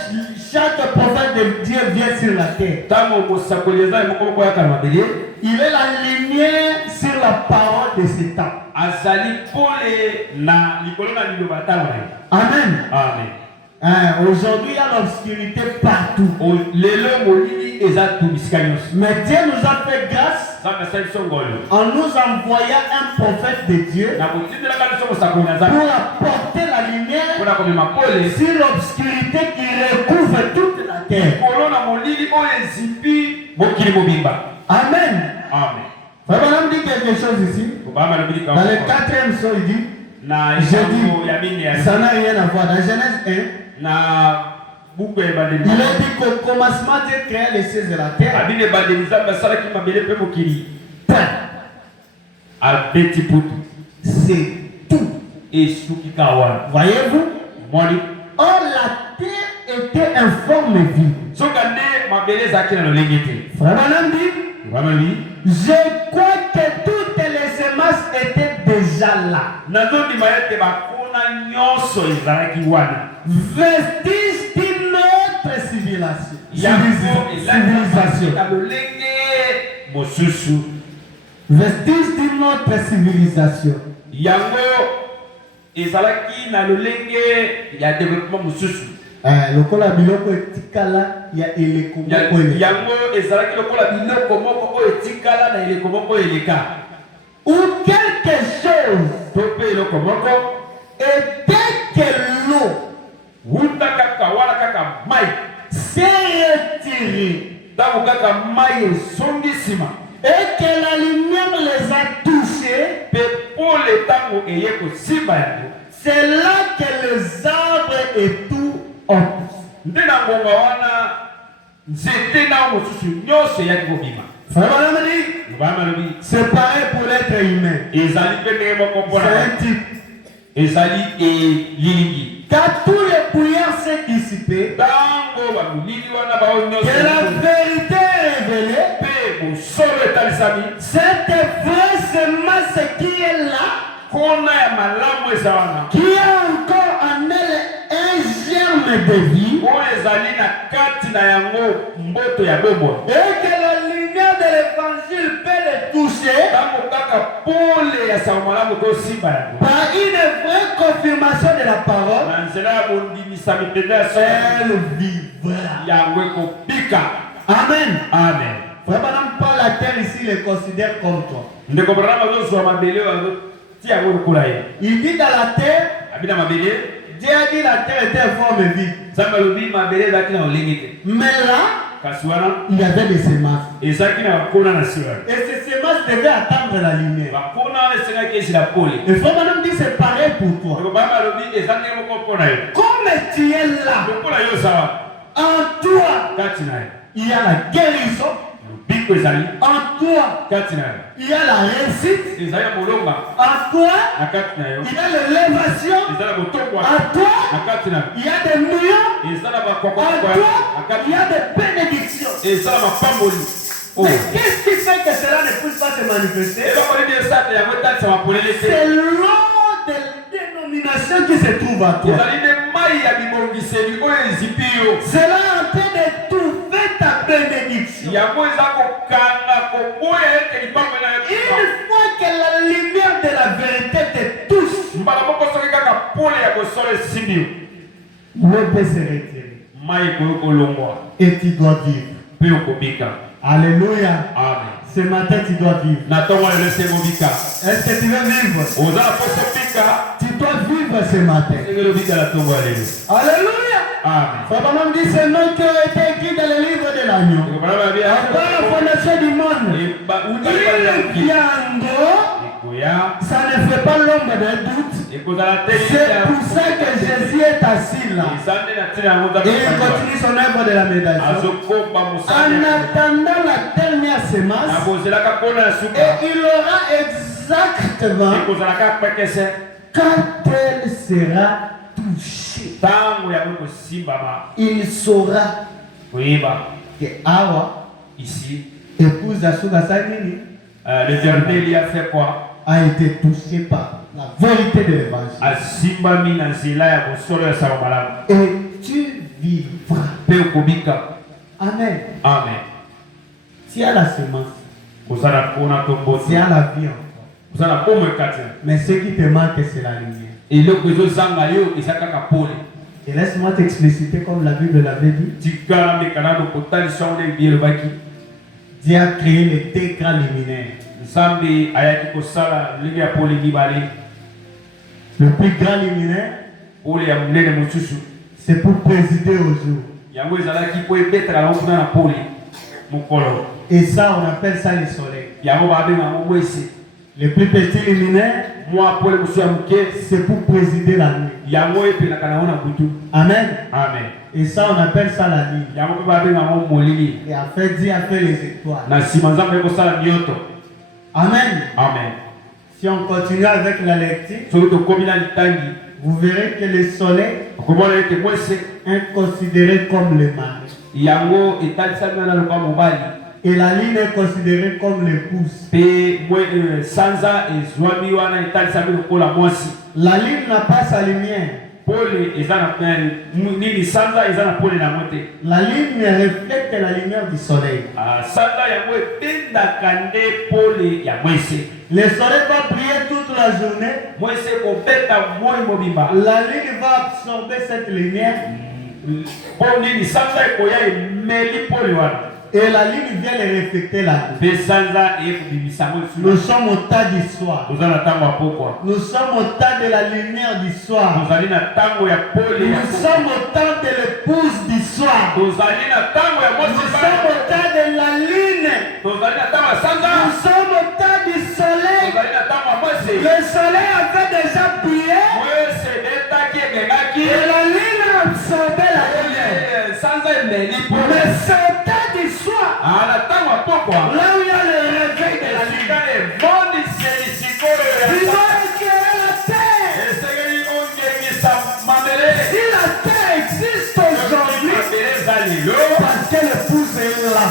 chaque prophète de Dieu vient sur la terre, Ntango mosakoli eza ye moko moko ayaka na mabele il est la lumière sur la parole de ce temps. azali pole na likolo na liloba ntango na ye. Amen. Amen. Aujourd'hui, il y a l'obscurité partout. Lelo molili eza tu bisika nyonso. Mais Dieu nous a fait grâce Nzambe asali biso ngolu en nous envoyant un prophète de Dieu na kotindelaka biso mosakoli na Nzambe pour apporter la lumière mpona komema pole sur l'obscurité qui recouvre toute la terre. likolo na molili oyo ezimbi mokili mobimba. Amen. Amen. Frère, on dit quelque chose ici. Obama lobi Dans le 4e son, il dit, na je esango ya mine ya dis, ça n'a rien à voir. Dans Genèse 1, na buku ya ebandeli il est dit qu'au commencement, Dieu créa les cieux et la terre. abini ebandeli Nzambe asalaki mabele mpe mokili Point. abeti putu C'est tout. esuki kaka wana. Voyez-vous? Moni Or, la terre était informe vide. soka nde mabele ezalaki na lolenge te. Frère Branham dit, Obama lobi je crois que toutes les semences étaient déjà là. nazondima ete bakuna nyonso ezalaki wana. Vestige d'une autre civilisation. yango Civilisation. na lolenge mosusu. Vestige d'une autre civilisation. Yango ezalaki na lolenge ya développement mosusu. Lokola biloko etikala ya eleko moko eleka. Yango ezalaki lokola biloko moko oyo etikala na eleko moko eleka. Ou quelque chose To mpe eloko moko était que l'eau wuta kaka wana kaka mai. s'est retirée Ntango kaka mai ezongi nsima et que la lumière les a touchés. mpe pole ntango eye kosimba yango C'est là que les arbres et tout ont poussé. nde na ngonga wana nzete na mosusu nyonso eyaki kobima. Frère Branham dit, Obama lobi c'est pareil pour l'être humain. ezali mpe ndenge moko C'est mpona un type. ezali elilingi. Quand tous les brouillards s'est dissipé, Ntango bamilili wana bao nyonso que la vérité est révélée, mpe bosolo etalisami cette vraie semence qui est là, nkona ya malamu eza wana qui a encore en elle un germe de vie, oyo ezali na kati na yango mboto ya bomoi. et que la lumière de l'évangile peut les toucher Ntango kaka pole ya sango malamu kosimba yango par une vraie confirmation de la parole, na nzela ya bondimisami mpenza ya solo elle vivra. yango ekobika. Amen. Amen. Frère Branham, pas la terre ici les considère comme toi. ndeko Branham azozwa mabele oyo azotia yango lokola ye. Il dit dans la terre, abi na mabele Dieu a dit la terre était informe vide. Nzambe alobi mabele ezalaki na olenge te Mais là, kasi wana il y avait des semences. ezalaki na bakona na se wana. Et ces semences devaient attendre la lumière. bakona wana esengaki ezila pole. Et Frère Branham dit c'est pareil pour toi. ndeko Branham alobi eza ndenge moko mpona yo Comme tu es là, lokola yo ozawa en toi, kati na ye il y a la guérison. lobiko ezali En toi, kati na yo il y a la réussite. ezali ya molonga En toi, na kati na yo il y a l'élévation. eza na botokwa En toi, na kati na yo il y a des millions. eza na En bakwakwakwakwa toi, na kati il y na a des bénédictions. eza na mapamboli. Mais qu'est-ce qui fait que cela ne puisse pas se manifester? eloko nini esata yango etalisa mapolele te C'est l'eau de dénomination qui se trouve à toi. ezali nde mai ya bibongiseli oyo ezipi yo Cela est en train de trouver ta bénédiction. yango eza kokanga koboya ete lipango na yo Une fois que la lumière de la vérité te touche, mbala moko l'eau peut se retirer. Et tu dois vivre. Alléluia. Amen. Ce matin, tu dois vivre. Est-ce que tu veux vivre? Tu dois vivre ce matin. Alléluia. Amen. Fabamam dit ce nom qui a été écrit dans le livre de l'agneau. Avant la fondation du monde. Ça ne fait pas l'ombre d'un doute. C'est pour ça que Jésus est assis là. Et il continue son œuvre de la méditation. En attendant la dernière semence. Et il aura exactement quand elle sera touchée. Il saura que Awa, ici, épouse d'Asuga Sanini, l'éternel y a fait quoi? a été touché par la vérité de l'évangile. Et tu vivras. Amen. Amen. Tu as la semence. Tu as la vie encore. Mais ce qui te manque, c'est la lumière. Et laisse-moi t'expliciter comme la Bible l'avait dit. Dieu a créé les deux grands luminaires. Le plus grand luminaire, c'est pour présider au jour. Et ça, on appelle ça le soleil. Le plus petit luminaire, c'est pour présider la nuit. Amen. Amen. Et ça, on appelle ça la nuit. Et après, Dieu a fait les étoiles. Amen. Amen. Si on continue avec la lecture, vous verrez que le soleil est considéré comme le mari. Et la lune est considérée comme l'épouse. La lune n'a pas sa lumière. La lune reflète la lumière du soleil. Le soleil va briller toute la journée. La lune va absorber cette lumière. Et la lune vient les refléter là. Nous sommes au tas du soir. Nous sommes au tas de la lumière du soir. Nous sommes au tas de l'épouse du soir. Nous sommes au tas de la lune. Nous sommes au tas du soleil. Le soleil avait déjà brillé. Et la lune a absorbé la lumière. Mais c'est au tas du soir. Là où il y a le réveil de la lune. Il va éclairer la terre. Si la terre existe aujourd'hui, parce que l'épouse est là.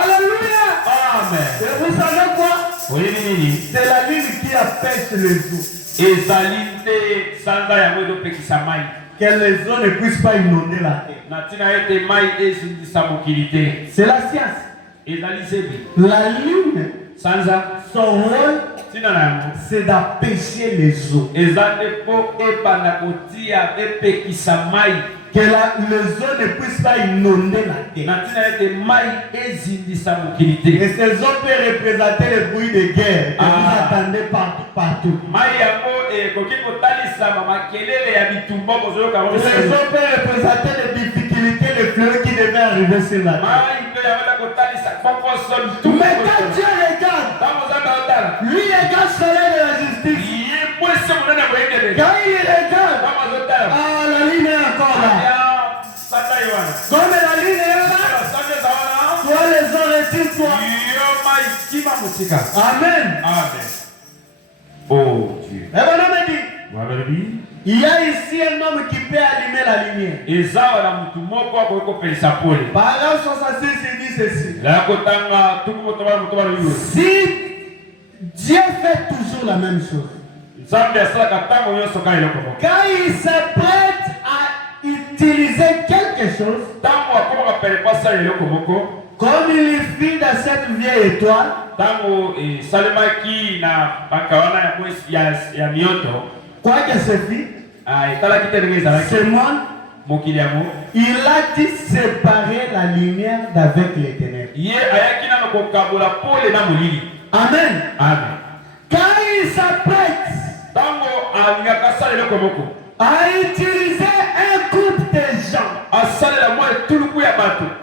Alléluia. Amen. Et vous savez quoi? C'est la lune qui empêche les eaux. Que les eaux ne puissent pas inonder la terre. C'est la science. La lune, son rôle, c'est d'empêcher les eaux. Que les eaux ne puissent pas inonder la terre. Et ces eaux peuvent représenter le bruit de guerre que vous attendez partout. Les eaux peuvent représenter les difficultés, les fleurs qui devaient arriver sur la terre. Mais quand Dieu regarde, lui regarde soleil de la justice. Quand il regarde, la lune est encore là. Comme la lune est là, toi les eaux retire-toi. Amen. Amen. Oh Dieu. Et mon homme dit, il y a ici un homme qui peut allumer la lumière. Paragraphe 66, il dit ceci. Si Dieu fait toujours la même chose, quand il s'apprête à utiliser quelque chose, comme il fit dans cette vieille étoile, quoi que ce fût, Ce monde, il a dit séparer la lumière d'avec les ténèbres. Amen. Amen. Quand il s'apprête à utiliser un groupe de gens,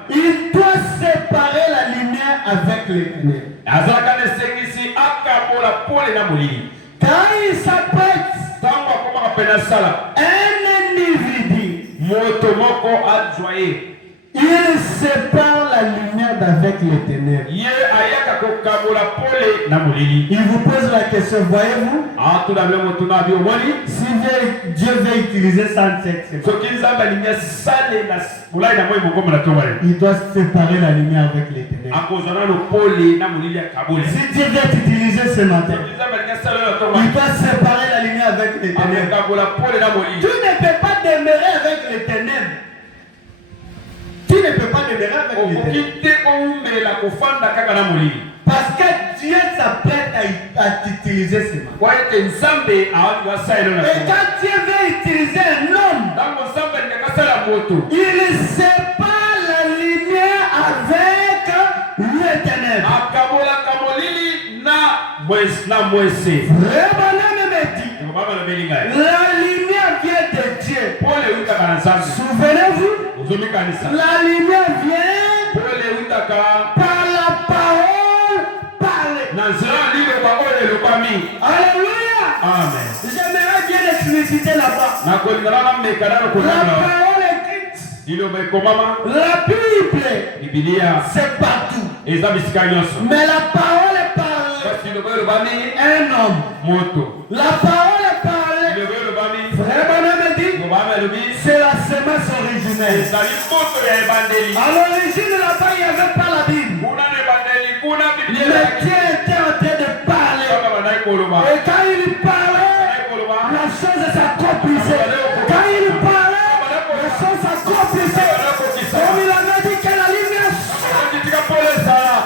il doit séparer la lumière avec les ténèbres. Quand il s'apprête un individu, il sépare la lumière d'avec les ténèbres. Il vous pose la question, voyez-vous? Si Dieu veut utiliser ça en sexe, il doit séparer la lumière avec les ténèbres. Si Dieu veut utiliser ce matin, il doit séparer la lumière avec les ténèbres. Tu ne peux pas demeurer avec les ténèbres. Tu ne peux pas demeurer avec les ténèbres. Parce que Dieu s'apprête à t'utiliser ce matin. Et quand Dieu veut utiliser un homme, il sépare la lumière avec les ténèbres. La lumière vient de Dieu. Souvenez-vous, la lumière vient par la parole parlée. Alléluia. Amen. J'aimerais bien expliciter là-bas. La parole écrite, la Bible, c'est partout. Mais la parole est parlée. Un homme. La parole est parlée. Frère Branham dit, c'est la semence originelle. À l'origine là-bas, il n'y avait pas la Bible. Mais Dieu était en train de parler. Et quand il parlait, la chose s'accomplissait. Quand il parlait, la chose s'accomplissait. Comme il avait dit que la lumière soit.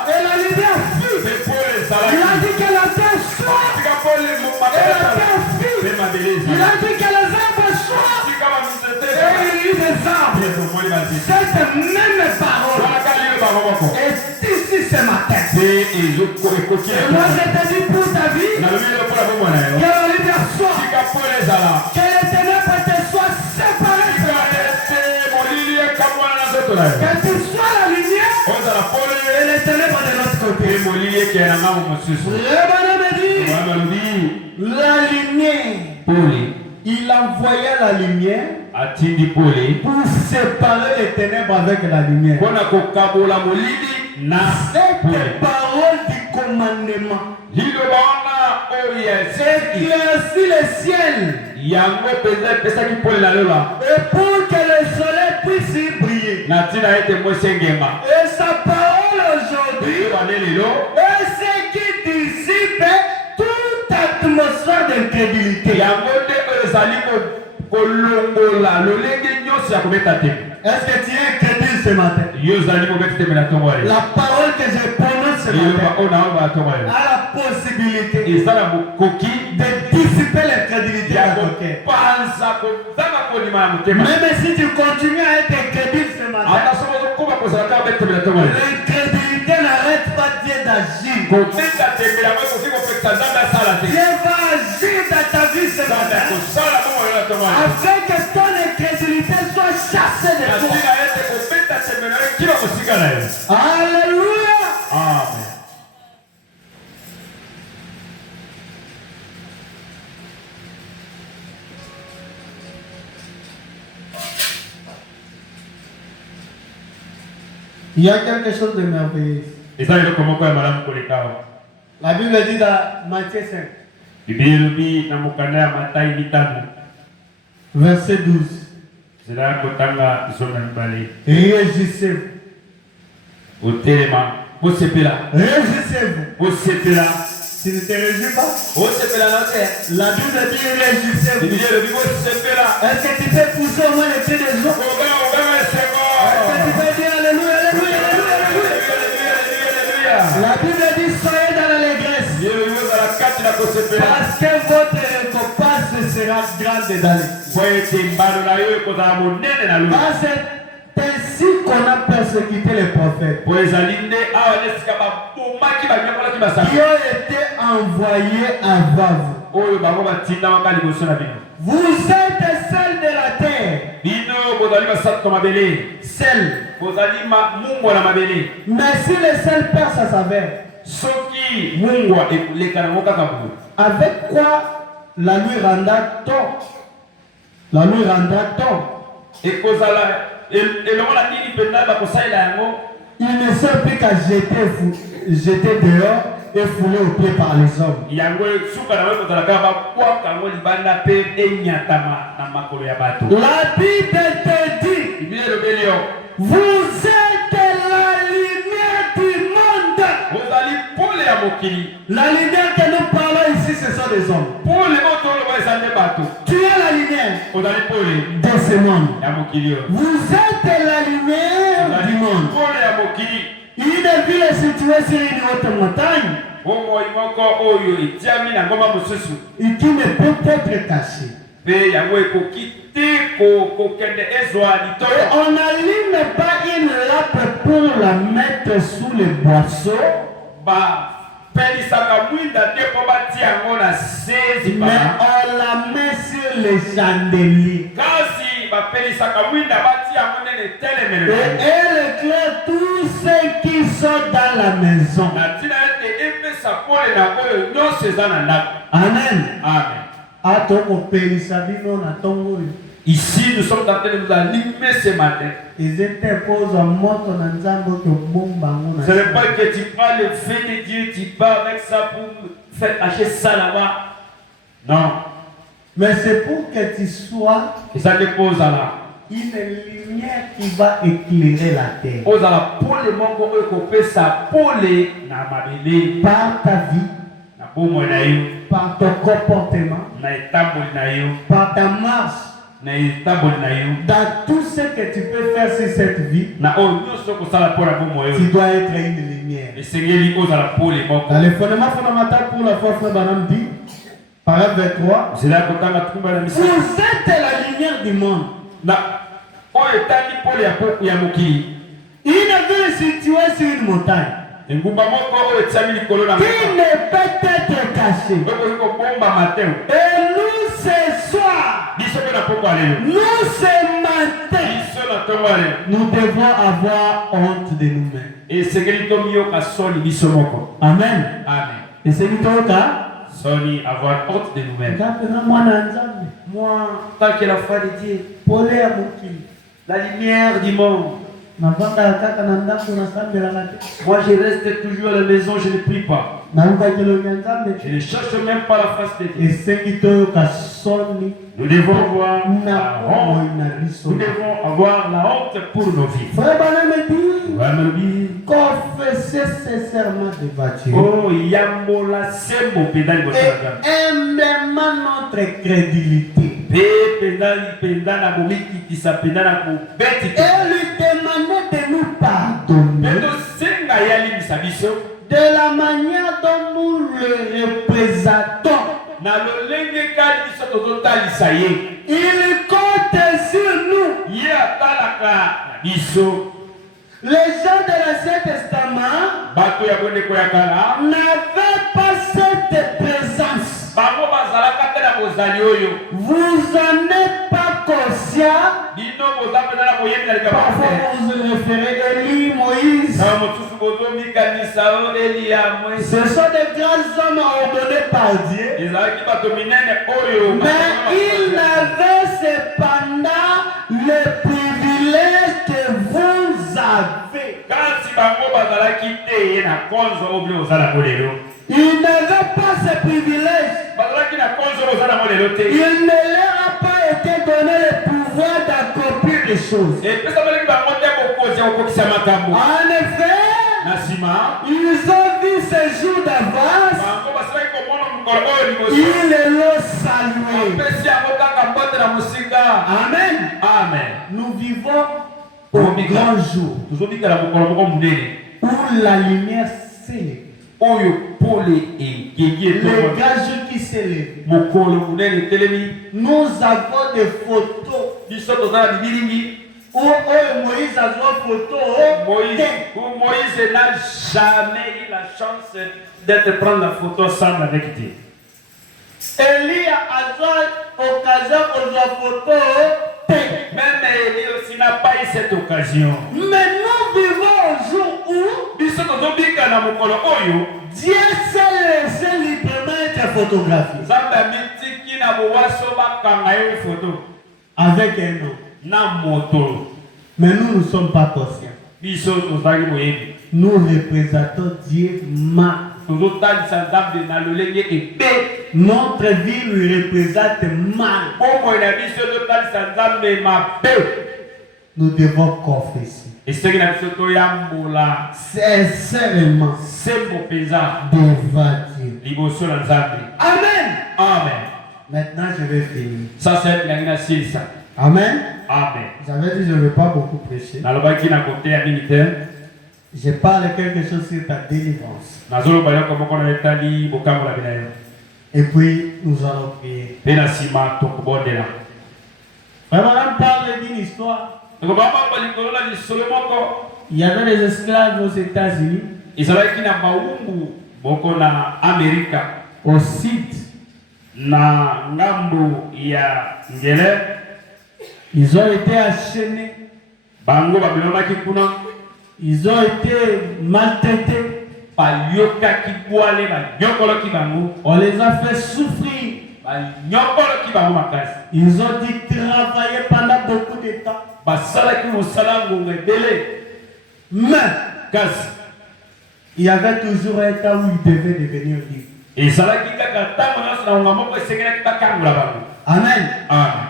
Et la lumière fut. Il a dit que la terre soit. Et la terre fut. Il a dit que les arbres soient. Et il y eut des arbres. Cette même parole est ici ce matin. Et moi je te dis pour ta vie, que la lumière soit. Que les ténèbres te soient séparées. Que tu sois la lumière et les ténèbres de l'autre côté. Le bonhomme dit, la lumière. Il envoya la lumière pour séparer les ténèbres avec la lumière. Cette parole du commandement éclaircit le ciel. Et pour que le soleil puisse y briller. Et sa parole aujourd'hui est ce qui dissipe toute atmosphère d'incrédulité. Est-ce que tu es crédule ce matin? La parole que je prononce ce matin a la possibilité de dissiper l'incrédulité dans ton cœur. Même si tu continues à être incrédule ce matin, l'incrédulité n'arrête pas Dieu d'agir. Dieu va agir dans ta vie ce matin afin que ton incrédulité soit chassée de toi. Alléluia. Amen. Il y a quelque chose de merveilleux. La Bible dit dans Matthieu 5, verset 12. Réjouissez-vous. Réjouissez-vous. Tu ne te réjouis pas? La Bible dit réjouissez-vous. Est-ce que tu peux pousser au moins les pieds des autres? Est-ce que tu peux dire alléluia, alléluia, alléluia, alléluia? La Bible dit soyez dans l'allégresse. Parce que votre récompense sera grande dans les cieux. Ah, c'est ainsi qu'on a persécuté les prophètes qui ont été envoyés avant vous. Vous êtes celle de la terre. Celle. Mais si le sel perd sa saveur, avec quoi la lui rendra-t-on? La lui rendra-t-on? Il ne sert plus qu'à jeter dehors et fouler au pied par les hommes. La Bible te dit, vous êtes la lumière du monde. La lumière que nous parlons ici, ce sont des hommes. Tu es la lumière de ce monde. Vous êtes la lumière du monde. Une ville est située sur une haute montagne et qui ne peut être cachée. Et on n'allume pas une lampe pour la mettre sous les boisseaux, mais on la met sur les chandeliers. Et elle éclaire tous ceux qui sont dans la maison. Amen. Ici, nous sommes en train de nous allumer ce matin. Ce n'est pas que tu prends le feu de Dieu, tu pars avec ça pour faire cacher ça là-bas. Non. Mais c'est pour que tu sois et ça dépose là. Une lumière qui va éclairer la terre. Par ta vie, par ton comportement, par ta marche, dans tout ce que tu peux faire sur cette vie, tu dois être une lumière. Dans le fondement fondamental pour la foi, frère Branham dit, paragraphe 23, vous êtes la lumière du monde. Une ville située sur une montagne qui ne peut être cachée. Et nous ce soir, nous ce matin, nous devons avoir honte de nous-mêmes. Amen. Et c'est Soni, avoir honte de nous-mêmes. Moi, tant que la foi de Dieu, la lumière du monde. Moi, je reste toujours à la maison, je ne prie pas. Je ne cherche même pas la face de Dieu. Nous devons avoir la honte. Nous devons avoir la honte pour nos vies. Confessez ces serments devant Dieu. Et humblement notre crédulité. Et lui demander de nous pardonner de la manière dont nous le représentons. Il compte sur nous. Les gens de l'Ancien Testament n'avaient pas cette présence. Vous en êtes pas conscient. Parfois vous vous référez à Élie, Moïse. Ce sont des grands hommes ordonnés par Dieu. Mais ils n'avaient cependant le privilège que vous avez. Ils n'avaient pas ce privilège. Il ne leur a pas été donné le pouvoir d'accomplir les choses. En effet, ils ont vu ce jour d'avance. Ils l'ont salué. Amen. Nous vivons au grand jour où la lumière s'élève. Les gars qui qui s'est levé. mokolo munene etelemi Nous avons des photos biso toza na bibilingi où Moïse a une photo. Moïse n'a jamais eu la chance d'être prendre la photo ensemble avec Dieu. Élie a eu l'occasion de la photo. Même Élie aussi n'a pas eu cette occasion. Mais nous vivons au jour où Biso tozobika na mokolo oyo Dieu s'est laissé librement être photographié. Nzambe amitiki na bowaso bakanga ye photo Avec un nom. na moto. Mais nous ne sommes pas conscients. Biso tozali moyebi. Nous représentons Dieu mal. Tozotalisa Nzambe na lolenge ebe. Notre vie lui représente mal. Bomoi na biso totalisa Nzambe mabe. Nous devons confesser. Eseki na biso toyambola Sincèrement sembo penza devant Dieu. liboso na Nzambe. Amen. Amen. Maintenant, je vais finir. Ça c'est la silisa. Amen. Amen. J'avais dit que je ne vais pas beaucoup prêcher. Nalobaki na côté ya militaire. Je parle quelque chose sur ta délivrance. Nazoloba yo komoko na etali bokambola bina yo. Et puis, nous allons prier. Pe na sima tokobondela. Vraiment, on parle d'une histoire. Il y avait des esclaves aux États-Unis, ezalaki na maumbu boko na Amerika au sud. na ngambo ya ngele. Ils ont été enchaînés. Bango babelomaki kuna Ils ont été maltraités. bayokaki bwale banyokoloki bango On les a fait souffrir. banyokoloki bango makasi. Ils ont dû travailler pendant beaucoup de temps. Basalaki mosala ngonga ebele Mais kasi il y avait toujours un temps où ils devaient devenir libres. ezalaki kaka ntango nyonso na ngonga moko esengelaki bakangola bango. Amen. Amen.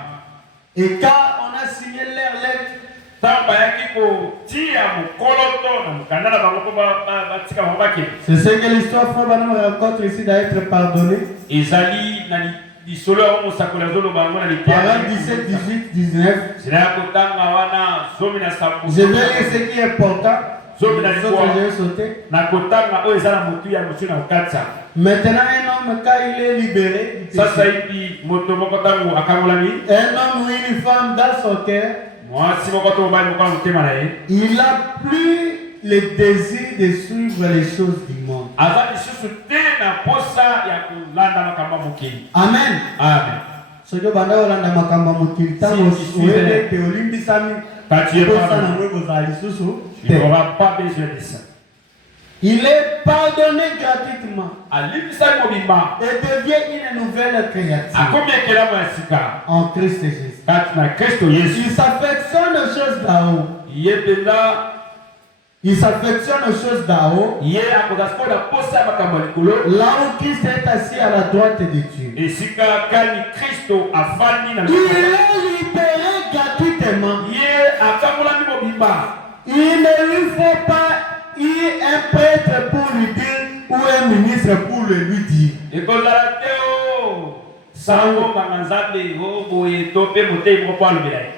Et quand on a signé leur lettre, ntango bayaki kotia mokoloto na mokanda na bango mpo batika bango bakende. c'est ce que l'histoire Frère Branham raconte ici d'être pardonné. ezali na lisolo ya mosakoli azoloba yango na Parole 17, 18, 19. zela ya kotanga wana zomi na Je vais lire ce qui est important. zomi na Les likwa autres, je vais sauter. na kotanga oyo eza na motu ya mosu na kokatisa. Maintenant, un homme, quand il est libéré, du sasa péché, hivi moto moko ntango akangolami un homme ou une femme dans son cœur, mwasi moko to mobali moko na motema na ye il n'a plus le désir de suivre les choses du monde. aza lisusu te na posa ya kolanda makambo ya mokili. Amen. Amen. soki obanda kolanda makambo ya mokili ntango oyebe ete olimbisami posa na mwe kozala lisusu Il te. n'aura pas besoin de ça. Il est pardonné gratuitement Alimbisaki mobimba et devient une nouvelle créature akomi ekelamu ya sika en Christ Jésus. kati na Kristo Yesu. Il s'affectionne aux choses d'en haut. Ye mpenza Il s'affectionne aux choses d'en haut. ye akozala sikoyo na posa ya makambo ya likolo Là où Christ est assis à la droite de Dieu. esika kani Kristo afandi na Il est libéré gratuitement. ye akangolami mobimba. Il ne lui faut pas un prêtre pour lui dire ou un ministre pour le lui dire. ekozala te o sango nganga nzambe o boye to mpe motei moko alobela ye.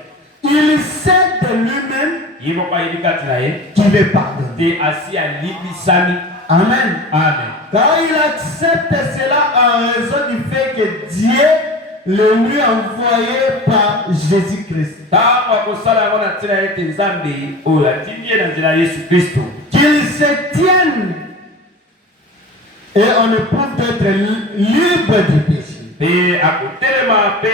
Il sait de lui-même ye moko ayebi kati na ye qu'il est pardonné. te asi alimbisami. Amen. Amen. Car il accepte cela en raison du fait que Dieu le lui a envoyé par Jésus-Christ. ntango akosala yango na ntina ete nzambe oyo atindi ye na nzela ya Yesu Kristo. Qu'il se tienne et on éprouve d'être libre du péché. Mpe akotelema mpe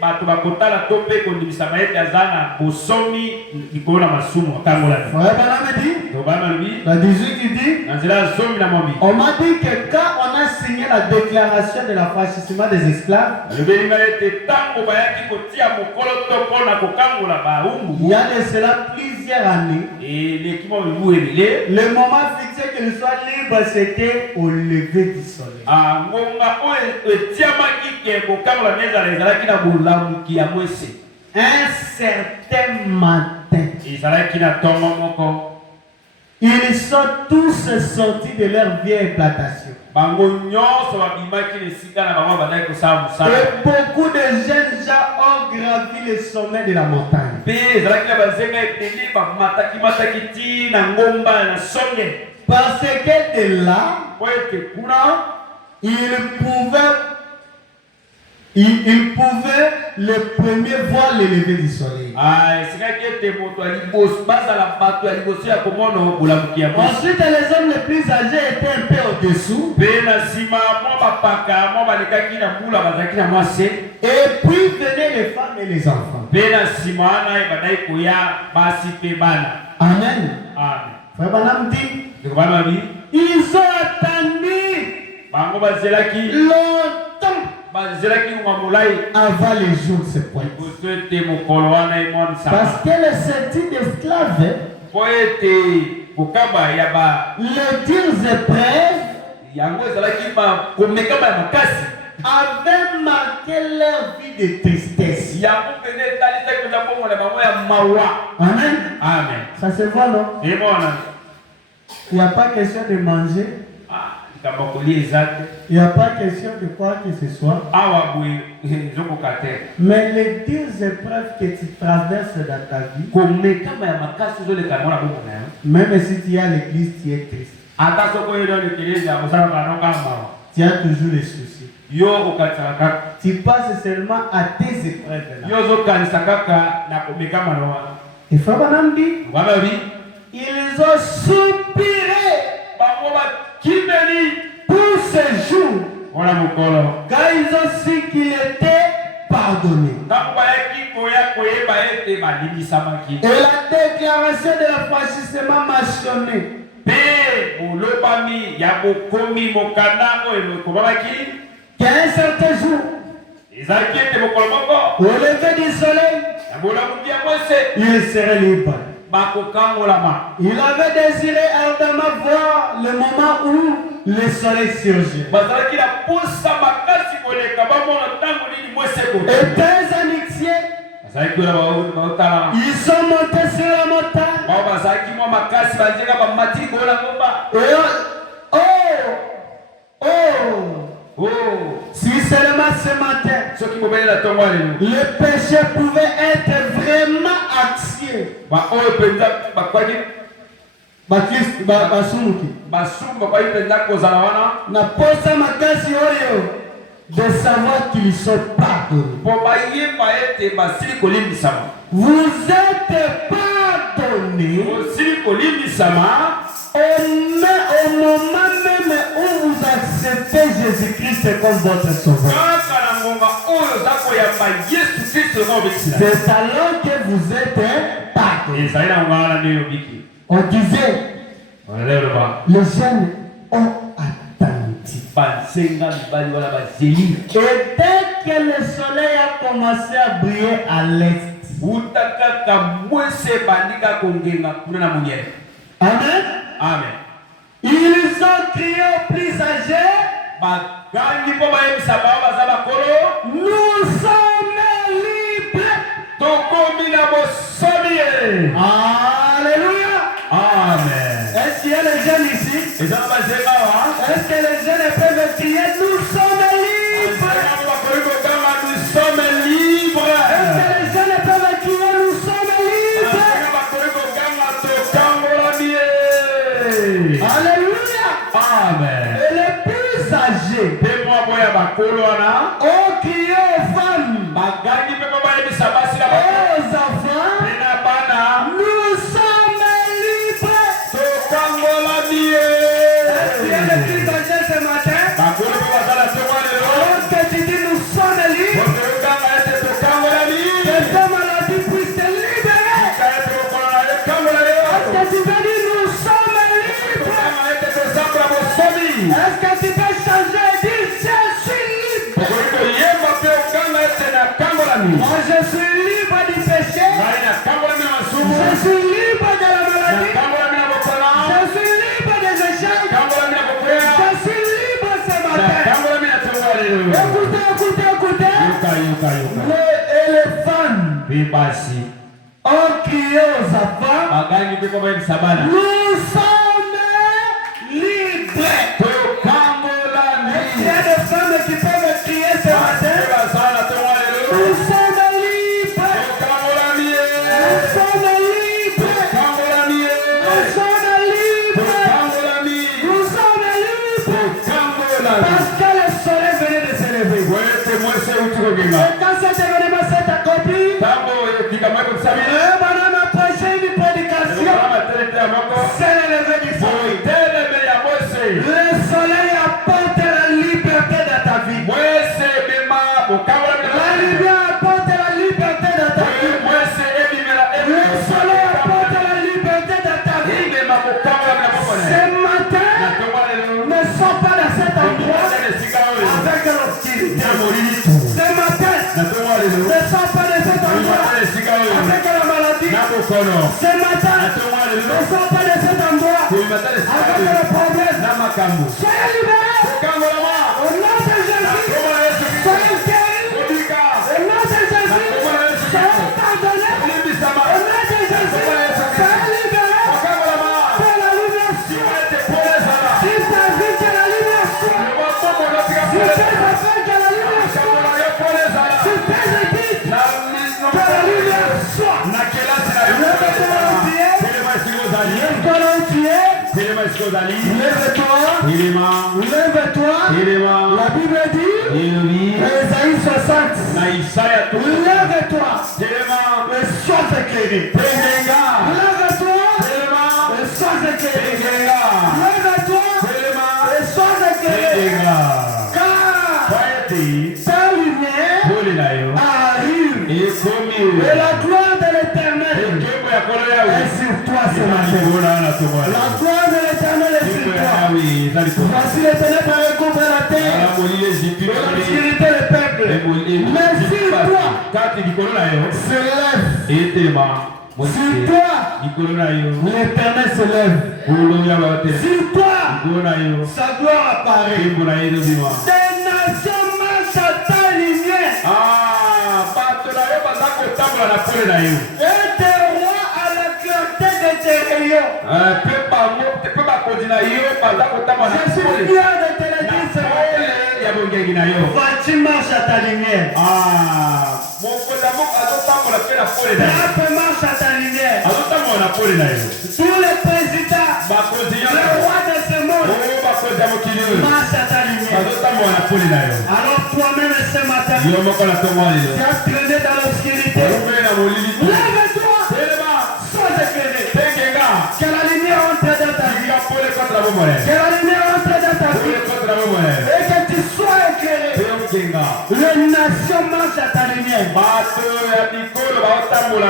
bato bakotala to mpe kondimisama ete aza na bosomi likolo na masumu akangolami. Frère Branham dit, tobana lobi la 18 il dit, na nzela ya zomi na mobi on m'a dit que quand on a signé la déclaration de l'affranchissement des esclaves, alobeli ngai ete ntango bayaki kotia mokolo to mpona kokangola il baumbu y a de cela plusieurs années, eleki mwa mibu ebele le moment fixé qu'il soit libre, c'était au lever du soleil. ngonga oyo etiamaki ke kokangola ezala ezalaki na bolamuki ya mwese. Un certain matin, ezalaki na ntongo moko ils sont tous sortis de leur vieille plantation. bango nyonso babimaki na esika na bango bazalaki kosala mosala. Et beaucoup de jeunes gens ont gravi le sommet de la montagne. mpe ezalaki na bazenga ebele bamataki ti na ngomba na songe Parce que de là, po ete kuna ils pouvaient Il pouvait le premier voir le lever du soleil. Ensuite, les hommes les plus âgés étaient un peu au-dessous. Et puis venaient les femmes et les enfants. Amen. Frère Branham dit, ils ont attendu longtemps avant les jours se pointent. Parce que le statut d'esclave, les dires épreuves avaient marqué leur vie de tristesse. Amen. Amen. Ça se voit, non? Il n'y a pas question de manger. Il n'y a pas question de quoi que ce soit. Mais les deux épreuves que tu traverses dans ta vie, même si tu es à l'église, tu es triste. Tu as toujours les soucis. Tu passes seulement à tes épreuves. Et Frère Branham dit, ils ont soupiré pour ce jour, car ils ont su qu'il était pardonné. Et la déclaration de l'affranchissement mentionné qu'à un certain jour, au lever du soleil, il serait libre. Il avait désiré ardemment voir le moment où le soleil surgit. Et deux amitiés, ils sont montés sur la montagne. Et si seulement ce matin, le péché pouvait être vraiment axé. De savoir qu'ils sont pardonnés. Vous êtes pardonnés au moment même où vous acceptez Jésus-Christ comme votre sauveur. C'est alors que vous êtes pardonnés. On disait, les jeunes ont attendu. Et dès que le soleil a commencé à briller à l'est, amen. Amen. Ils ont crié aux plus âgés, nous sommes libres. Alléluia. Amen. Est-ce qu'il y a les jeunes ici? Est-ce que les jeunes peuvent crier, nous sommes libres? Nous sommes libres. Est-ce que les jeunes peuvent crier, nous sommes libres? Alléluia. Amen. Et les plus âgés ont crié aux femmes, aux enfants, nous sommes libres. Est-ce qu'il y a les plus âgés ce matin? Alors que tu dis nous sommes libres, que ces maladies puissent te libérer. Est-ce que tu veux dire nous sommes libres? Est-ce que tu peux changer et dire je suis libre? Moi je suis libre du péché. Je suis libre de la maladie. Je suis libre des échecs. Je suis libre ce matin. Écoutez. Et les femmes ont crié aux enfants, nous sommes libres. Il y a des femmes qui peuvent crier ce matin, nous sommes libres. Nous sommes libres. Nous sommes libres. Nous sommes libres. Parce que le soleil venait de se lever. Et quand cet événement s'est accompli, Abraham a prêché une prédication. C'est le lever du soleil. Le soleil apporte la liberté dans ta vie. La lumière apporte la liberté dans ta vie. Le soleil apporte la liberté dans ta vie. Ce matin, ne sors pas dans cet endroit avec l'obscurité. Ce matin, ne sors pas de cet endroit avec la maladie. Ce matin, ne sors pas de cet endroit avec le problème. Soyez libérés. Au nom de Jésus, soyez guéris. Au nom de Jésus, soyez pardonnés. Au nom de Jésus, soyez libérés. Que la lumière soit. Si ta vie, que la lumière soit. Si tes affaires, que la lumière soit. Si tes études, que la lumière soit. Lève-toi. La Bible dit, Ésaïe 60, lève-toi et sois éclairé. Lève-toi et sois éclairé. Lève-toi et sois éclairé. Car ta lumière arrive et la gloire de l'Éternel est sur toi ce matin. La gloire de l'Éternel est sur toi. Voici l'Éternel qui recouvre la terre, l'obscurité le peuple. Mais sur toi se lève. Sur toi, l'Éternel se lève. Sur toi, sa gloire apparaît. Des nations marchent à ta lumière. Et tes rois à la clarté de tes rayons. Je suis fier de te le dire ce matin. Vas-tu marcher à ta lumière? Trappe marche à ta lumière. Tous les présidents, le roi de ce monde, marche à ta lumière. Alors toi-même ce matin, tu as traîné dans l'obscurité. Lève-toi, sois éclairé. Que la lumière entre dans ta vie. Que la lumière entre dans ta vie. Et que tu sois éclairé. Les nations marchent à ta lumière.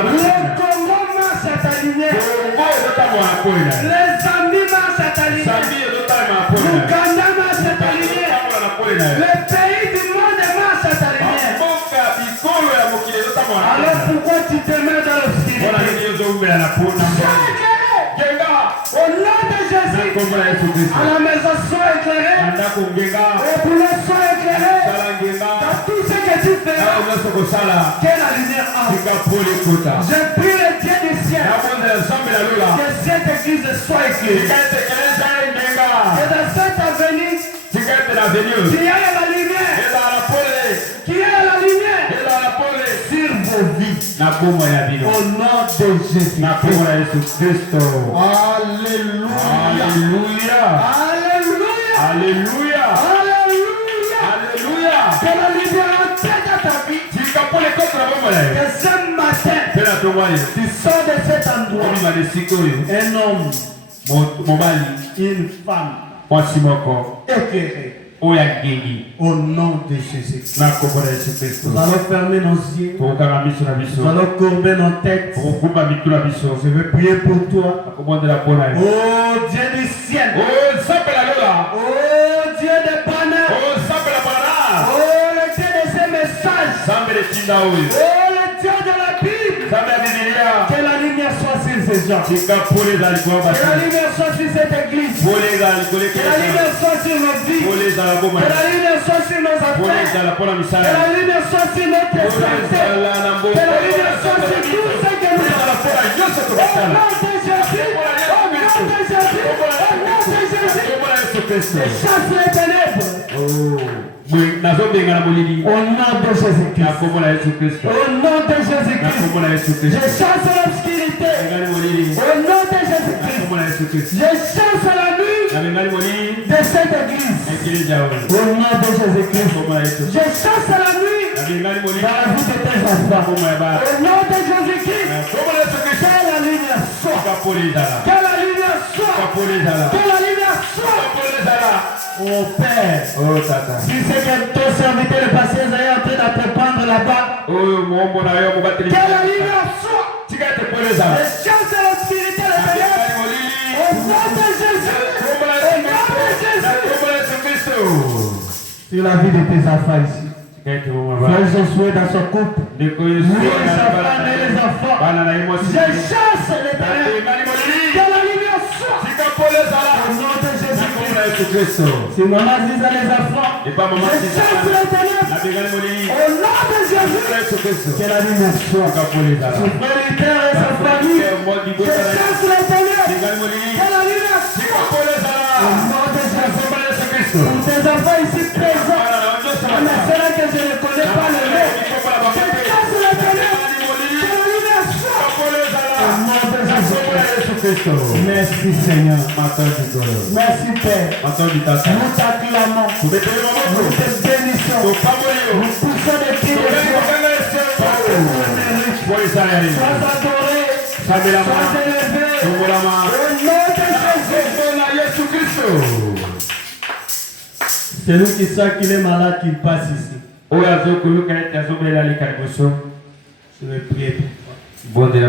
Le Congo marche à ta lumière. Les amis marchent à ta lumière. L'Ouganda marche à ta lumière. Les pays du monde marchent à ta lumière. Alors pourquoi tu te mets dans l'obscurité? Au nom de Jésus, à la maison sois éclairé, au boulot sois éclairé, dans tout ce que tu fais, que la lumière entre. Je prie le Dieu du ciel, que cette église soit éclairée, que dans cette avenue, qu'il y ait la lumière, qu'il y ait la lumière sur vos vies. Au nom de Jésus. Alléluia. Alléluia. Alléluia. Que la lumière entre dans ta vie. Que ce matin, tu sors de cet endroit. Un homme, une femme, éclairée. Au nom de Jésus. Nous allons fermer nos yeux. Nous allons courber nos têtes. Je vais prier pour toi. Oh Dieu du ciel. Oh Dieu de bonheur. Oh le Dieu de ces messages. Oh le Dieu de la Bible. Que la lumière soit sur ces gens. Que la lumière soit sur cette église. Que la lumière soit sur nos vies. Que la lumière soit sur nos affaires. Que la lumière soit sur notre santé. Que la lumière soit sur tout ce que nous avons fait. Au nom de Jésus. Au nom de Jésus. Au nom de Jésus. Chasse les ténèbres. Au nom de Jésus-Christ. Au nom de Jésus-Christ. Je chasse l'obscurité. Au nom de Jésus-Christ. Je chasse la nuit de ce cette église. Au nom de Jésus-Christ. Je chasse la nuit dans la vie de tes enfants. Au nom de Jésus-Christ. Que la lumière soit. Que la lumière soit. Que la lumière soit. Oh Père. Oh Tata. Si c'est que ton serviteur le passé est en train d'apprendre là-bas. Oh mon bon aïe, mon Que la lumière soit. Je chasse la spirituelle de Dieu. Au nom de Jésus. Au nom de Jésus. Sur la vie de tes enfants ici. Frère Josué dans son couple. Lui et sa femme et les enfants. Je chasse les ténèbres. Que la lumière soit. Au nom de Jésus-Christ. Si maman dit à les enfants. Je chasse les ténèbres. Au nom de Jésus. Que la lumière soit. Son frère Luther et sa famille. Je chasse les ténèbres. Que la lumière soit. Au nom de Jésus. Pour tes enfants ici présents. On a cela que je ne connais pas le nom. Je chasse les ténèbres. Que la lumière soit. Au nom de Jésus-Christ. Merci Seigneur. Merci Père. Nous t'acclamons. Nous te bénissons. Nous poussons des pieds de foi. Parce que tu es mérites. Sois adoré. Sois élevé. Au nom de Jésus-Christ. Celui qui sent qu'il est malade, qu'il passe ici. Je vais prier pour toi.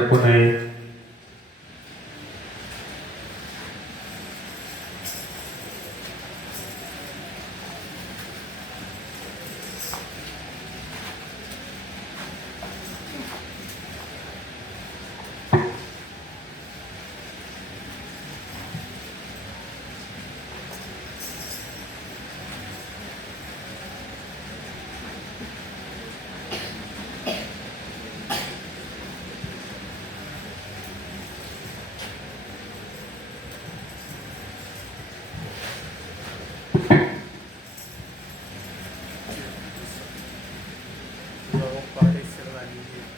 Nous avons parlé sur la lumière.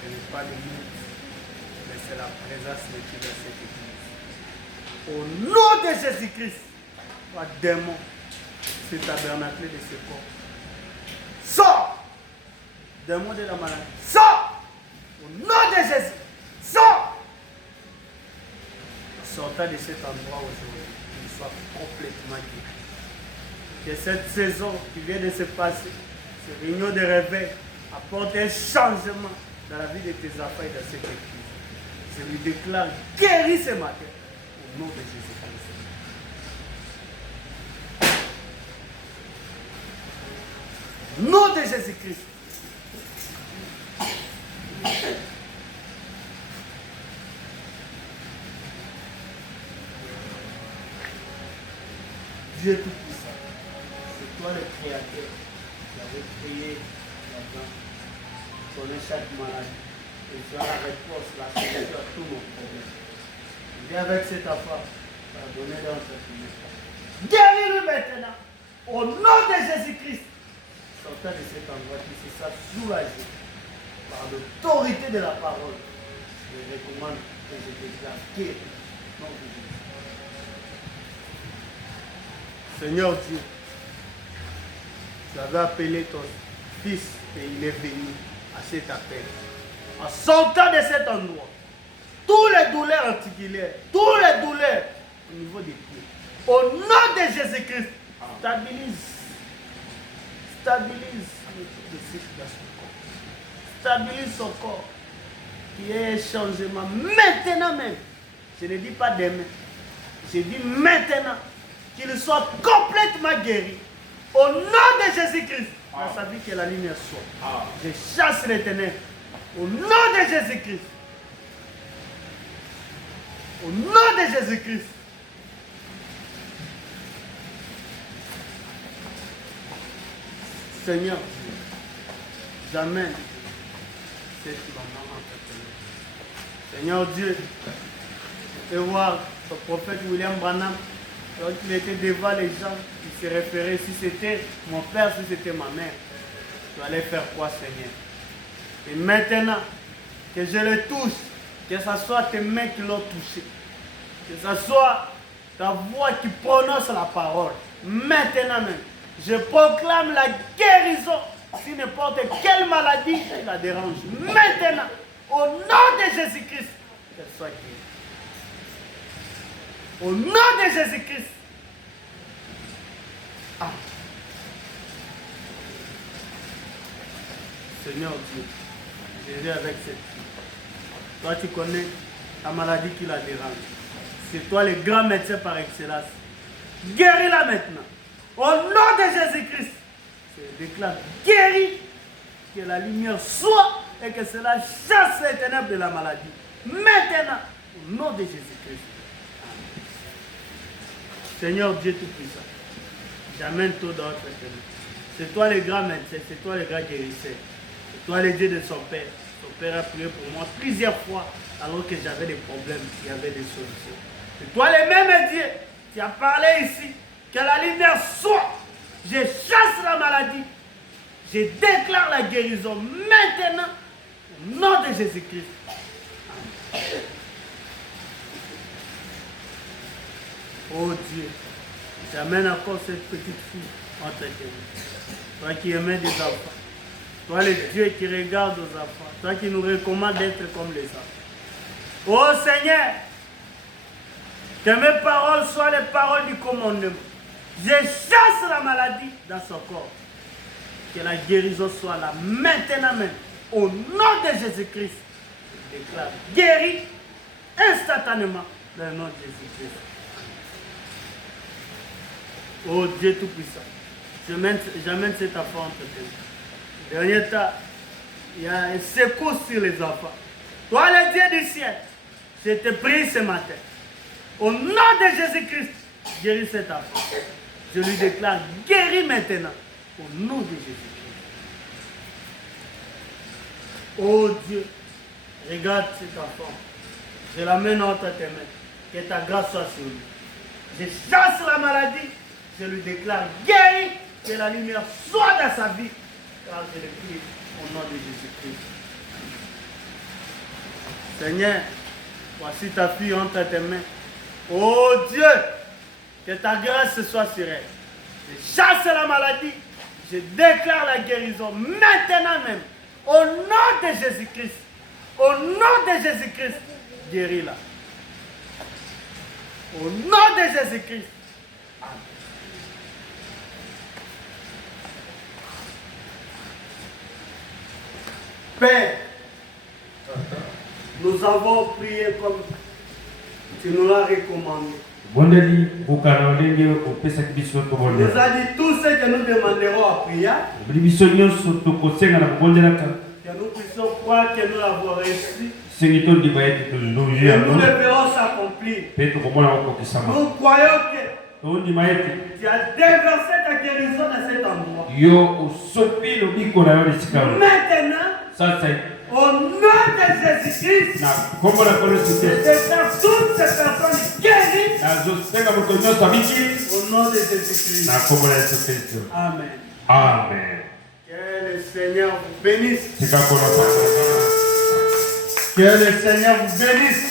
Ce n'est pas le monde, mais c'est la présence de Dieu dans cette église. Au nom de Jésus-Christ, toi démon, c'est tabernacle de ce corps. Sors! Démon de la maladie, sors! Au nom de Jésus, sors! Sortant de cet endroit aujourd'hui, qu'il soit complètement guéri. Que cette saison qui vient de se passer, cette réunion de réveil, apporte un changement dans la vie de tes enfants et dans cette église. Je lui déclare guéri ce matin au nom de Jésus-Christ. Au nom de Jésus-Christ. Dieu Tout-Puissant, c'est toi le Créateur qui avait créé là-dedans, tu connais chaque maladie et tu as la réponse, la solution à tous nos problèmes. Viens avec cet enfant, pardonnez dans cette vie. Guéris-le maintenant, au nom de Jésus-Christ. Sortant de cet endroit qui se sent soulagé par l'autorité de la parole. Je recommande que je déclare guéri au nom de Jésus. Seigneur Dieu, tu avais appelé ton fils et il est venu à cet appel. En sortant de cet endroit, tous les douleurs articulaires, tous les douleurs au niveau des pieds, au nom de Jésus-Christ, stabilise le cycle de son corps. Stabilise son corps. Qu'il y ait un changement maintenant même. Je ne dis pas demain. Je dis maintenant. Qu'il soit complètement guéri. Au nom de Jésus-Christ. Dans sa vie, que la lumière soit. Je chasse les ténèbres. Au nom de Jésus-Christ. Au nom de Jésus-Christ. Seigneur, j'amène cette maman en ta. Seigneur Dieu, je peux voir le prophète William Branham. Quand il était devant les gens, il se référait, si c'était mon père, si c'était ma mère, tu allais faire quoi, Seigneur? Et maintenant, que je le touche, que ce soit tes mains qui l'ont touché, que ce soit ta voix qui prononce la parole. Maintenant même, je proclame la guérison si n'importe quelle maladie la dérange. Maintenant, au nom de Jésus-Christ, qu'elle soit guérie. Au nom de Jésus-Christ. Ah. Seigneur Dieu, je viens avec cette fille. Toi, tu connais la maladie qui la dérange. C'est toi le grand médecin par excellence. Guéris-la maintenant. Au nom de Jésus-Christ, je déclare guéris, que la lumière soit et que cela chasse les ténèbres de la maladie. Maintenant, au nom de Jésus-Christ. Seigneur Dieu Tout-Puissant, j'amène tout dans notre ténèbre. C'est toi le grand médecin, c'est toi le grand guérisseur. C'est toi le Dieu de son Père. Son Père a prié pour moi plusieurs fois alors que j'avais des problèmes, il y avait des solutions. C'est toi le même Dieu qui a parlé ici, que la lumière soit. Je chasse la maladie. Je déclare la guérison maintenant au nom de Jésus-Christ. Oh Dieu, j'amène encore cette petite fille entre tes mains. Toi qui aimais des enfants. Toi le Dieu qui regarde aux enfants. Toi qui nous recommande d'être comme les enfants. Oh Seigneur, que mes paroles soient les paroles du commandement. Je chasse la maladie dans son corps. Que la guérison soit là maintenant même. Au nom de Jésus-Christ, je déclare guéri instantanément dans le nom de Jésus-Christ. Oh Dieu Tout-Puissant, j'amène cet enfant entre tes mains. Dernier temps, il y a un secours sur les enfants. Toi le Dieu du ciel, je te prie ce matin. Au nom de Jésus-Christ, guéris cet enfant. Je lui déclare guéri maintenant. Au nom de Jésus-Christ. Oh Dieu, regarde cet enfant. Je l'amène entre tes mains. Que ta grâce soit sur lui. Je chasse la maladie. Je lui déclare guéri. Que la lumière soit dans sa vie. Car je le prie au nom de Jésus-Christ. Seigneur, voici ta fille entre tes mains. Oh Dieu, que ta grâce soit sur elle. Je chasse la maladie. Je déclare la guérison maintenant même. Au nom de Jésus-Christ. Au nom de Jésus-Christ. Guéris-la. Au nom de Jésus-Christ. Amen. Père, nous avons prié comme tu nous l'as recommandé. Il nous Nous a dit tout ce que nous demanderons à prier. Que nous puissions croire que nous l'avons reçu. Et nous le verrons s'accomplir. Nous croyons que tu as déversé ta guérison dans cet endroit. Maintenant, au nom de Jésus-Christ, je déclare toutes ces personnes guéries. Au nom de Jésus-Christ. Amen. Amen. Que le Seigneur vous bénisse. Que Que le Seigneur vous bénisse.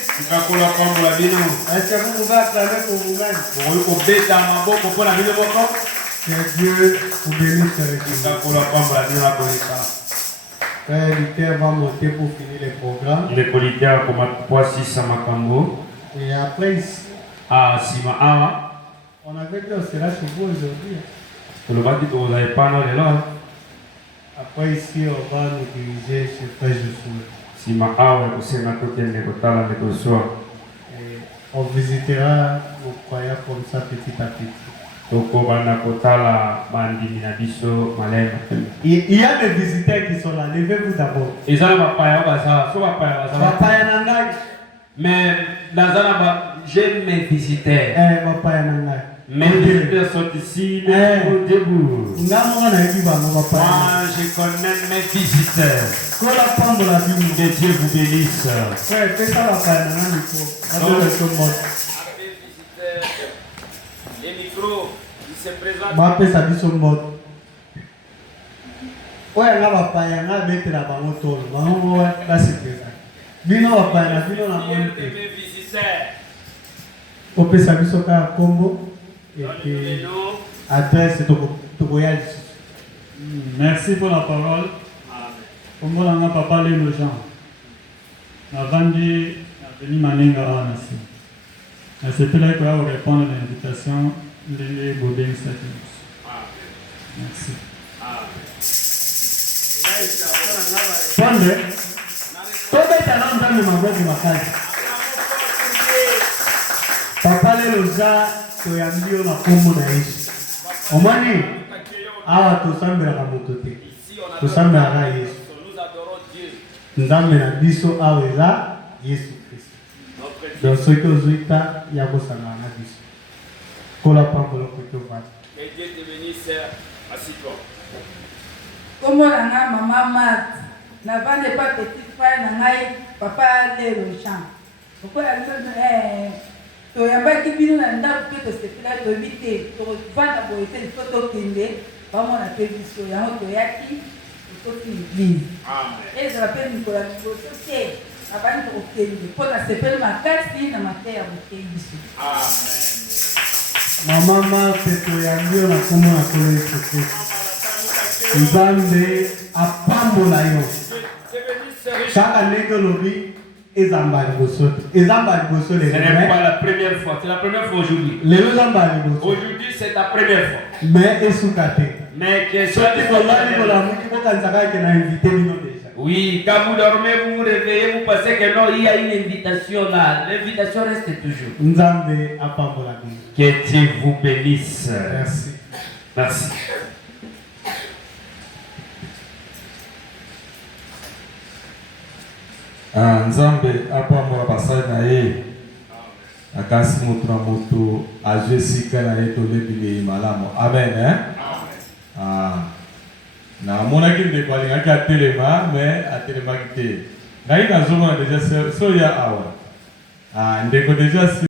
Est-ce que vous pouvez acclamer pour vous-même? Que Dieu vous bénisse. Frère Luther va monter pour finir le programme. Et après ici, on avait dit on sera chez vous aujourd'hui. Après ici, on va nous diriger chez Frère Josué. Et on visitera nos croyants comme ça petit à petit. Il y a des visiteurs qui sont là. Levez-vous d'abord. Mais j'aime mes visiteurs. Mes visiteurs sont ici, debout. Moi, je connais mes visiteurs. Que Dieu vous bénisse. Les micros, ils se présentent. Mes visiteurs. opesa biso ka kombo et adresse to royal. Merci pour la parole. Kombo nanga papa Lelo Jean. Navandi venu maninga anasi. C'était là pour répondre à l'invitation de Bodin Sakimus. Merci. Pande. Tobe talanta ni mabovu makali. Papa Lelo Jean to yambio na kombo na Yesu. Omani awa tosambela ka moto te. Tosambela ka Yesu. Nzambe na biso awa eza Yesu Kristo. Donc ce que ozuita ya kosanga na biso. Kola pambolo kutovana. Que Dieu te bénisse. Assis-toi. Comment la maman Marthe n'avant pas petite frère nangai papa Lelo Jean. Pourquoi to yamba kibino na ndaku ke to sepela to bité to vanda boite to kende ba mona pe biso ya to yaki to l'église. Amen. Et je rappelle Nicolas Biboso que avant de kende pour la sepela makasi na mateya bote biso. Amen. Maman Marthe to yambio na komo na kolo Yesu Kristo. Nzambe apambola yo. Chaque ndenge lobi ezamba liboso. Ezamba liboso le. Ce n'est pas la première fois, c'est la première fois aujourd'hui. Aujourd'hui c'est la première fois. Mais esukate. Mais que soit oui, quand vous dormez, vous vous réveillez, vous pensez que non, il y a une invitation là. L'invitation reste toujours. Nzambe apambola bi. Que Dieu vous bénisse. Merci. Merci. Nzambe apambola basali na ye akasi moto na moto azwi esika na ye tolebile malamu. Amen. Namonaki ndeko alingaki atelema me atelemaki te. Ngai nazomona deja so ya awa ndeko deja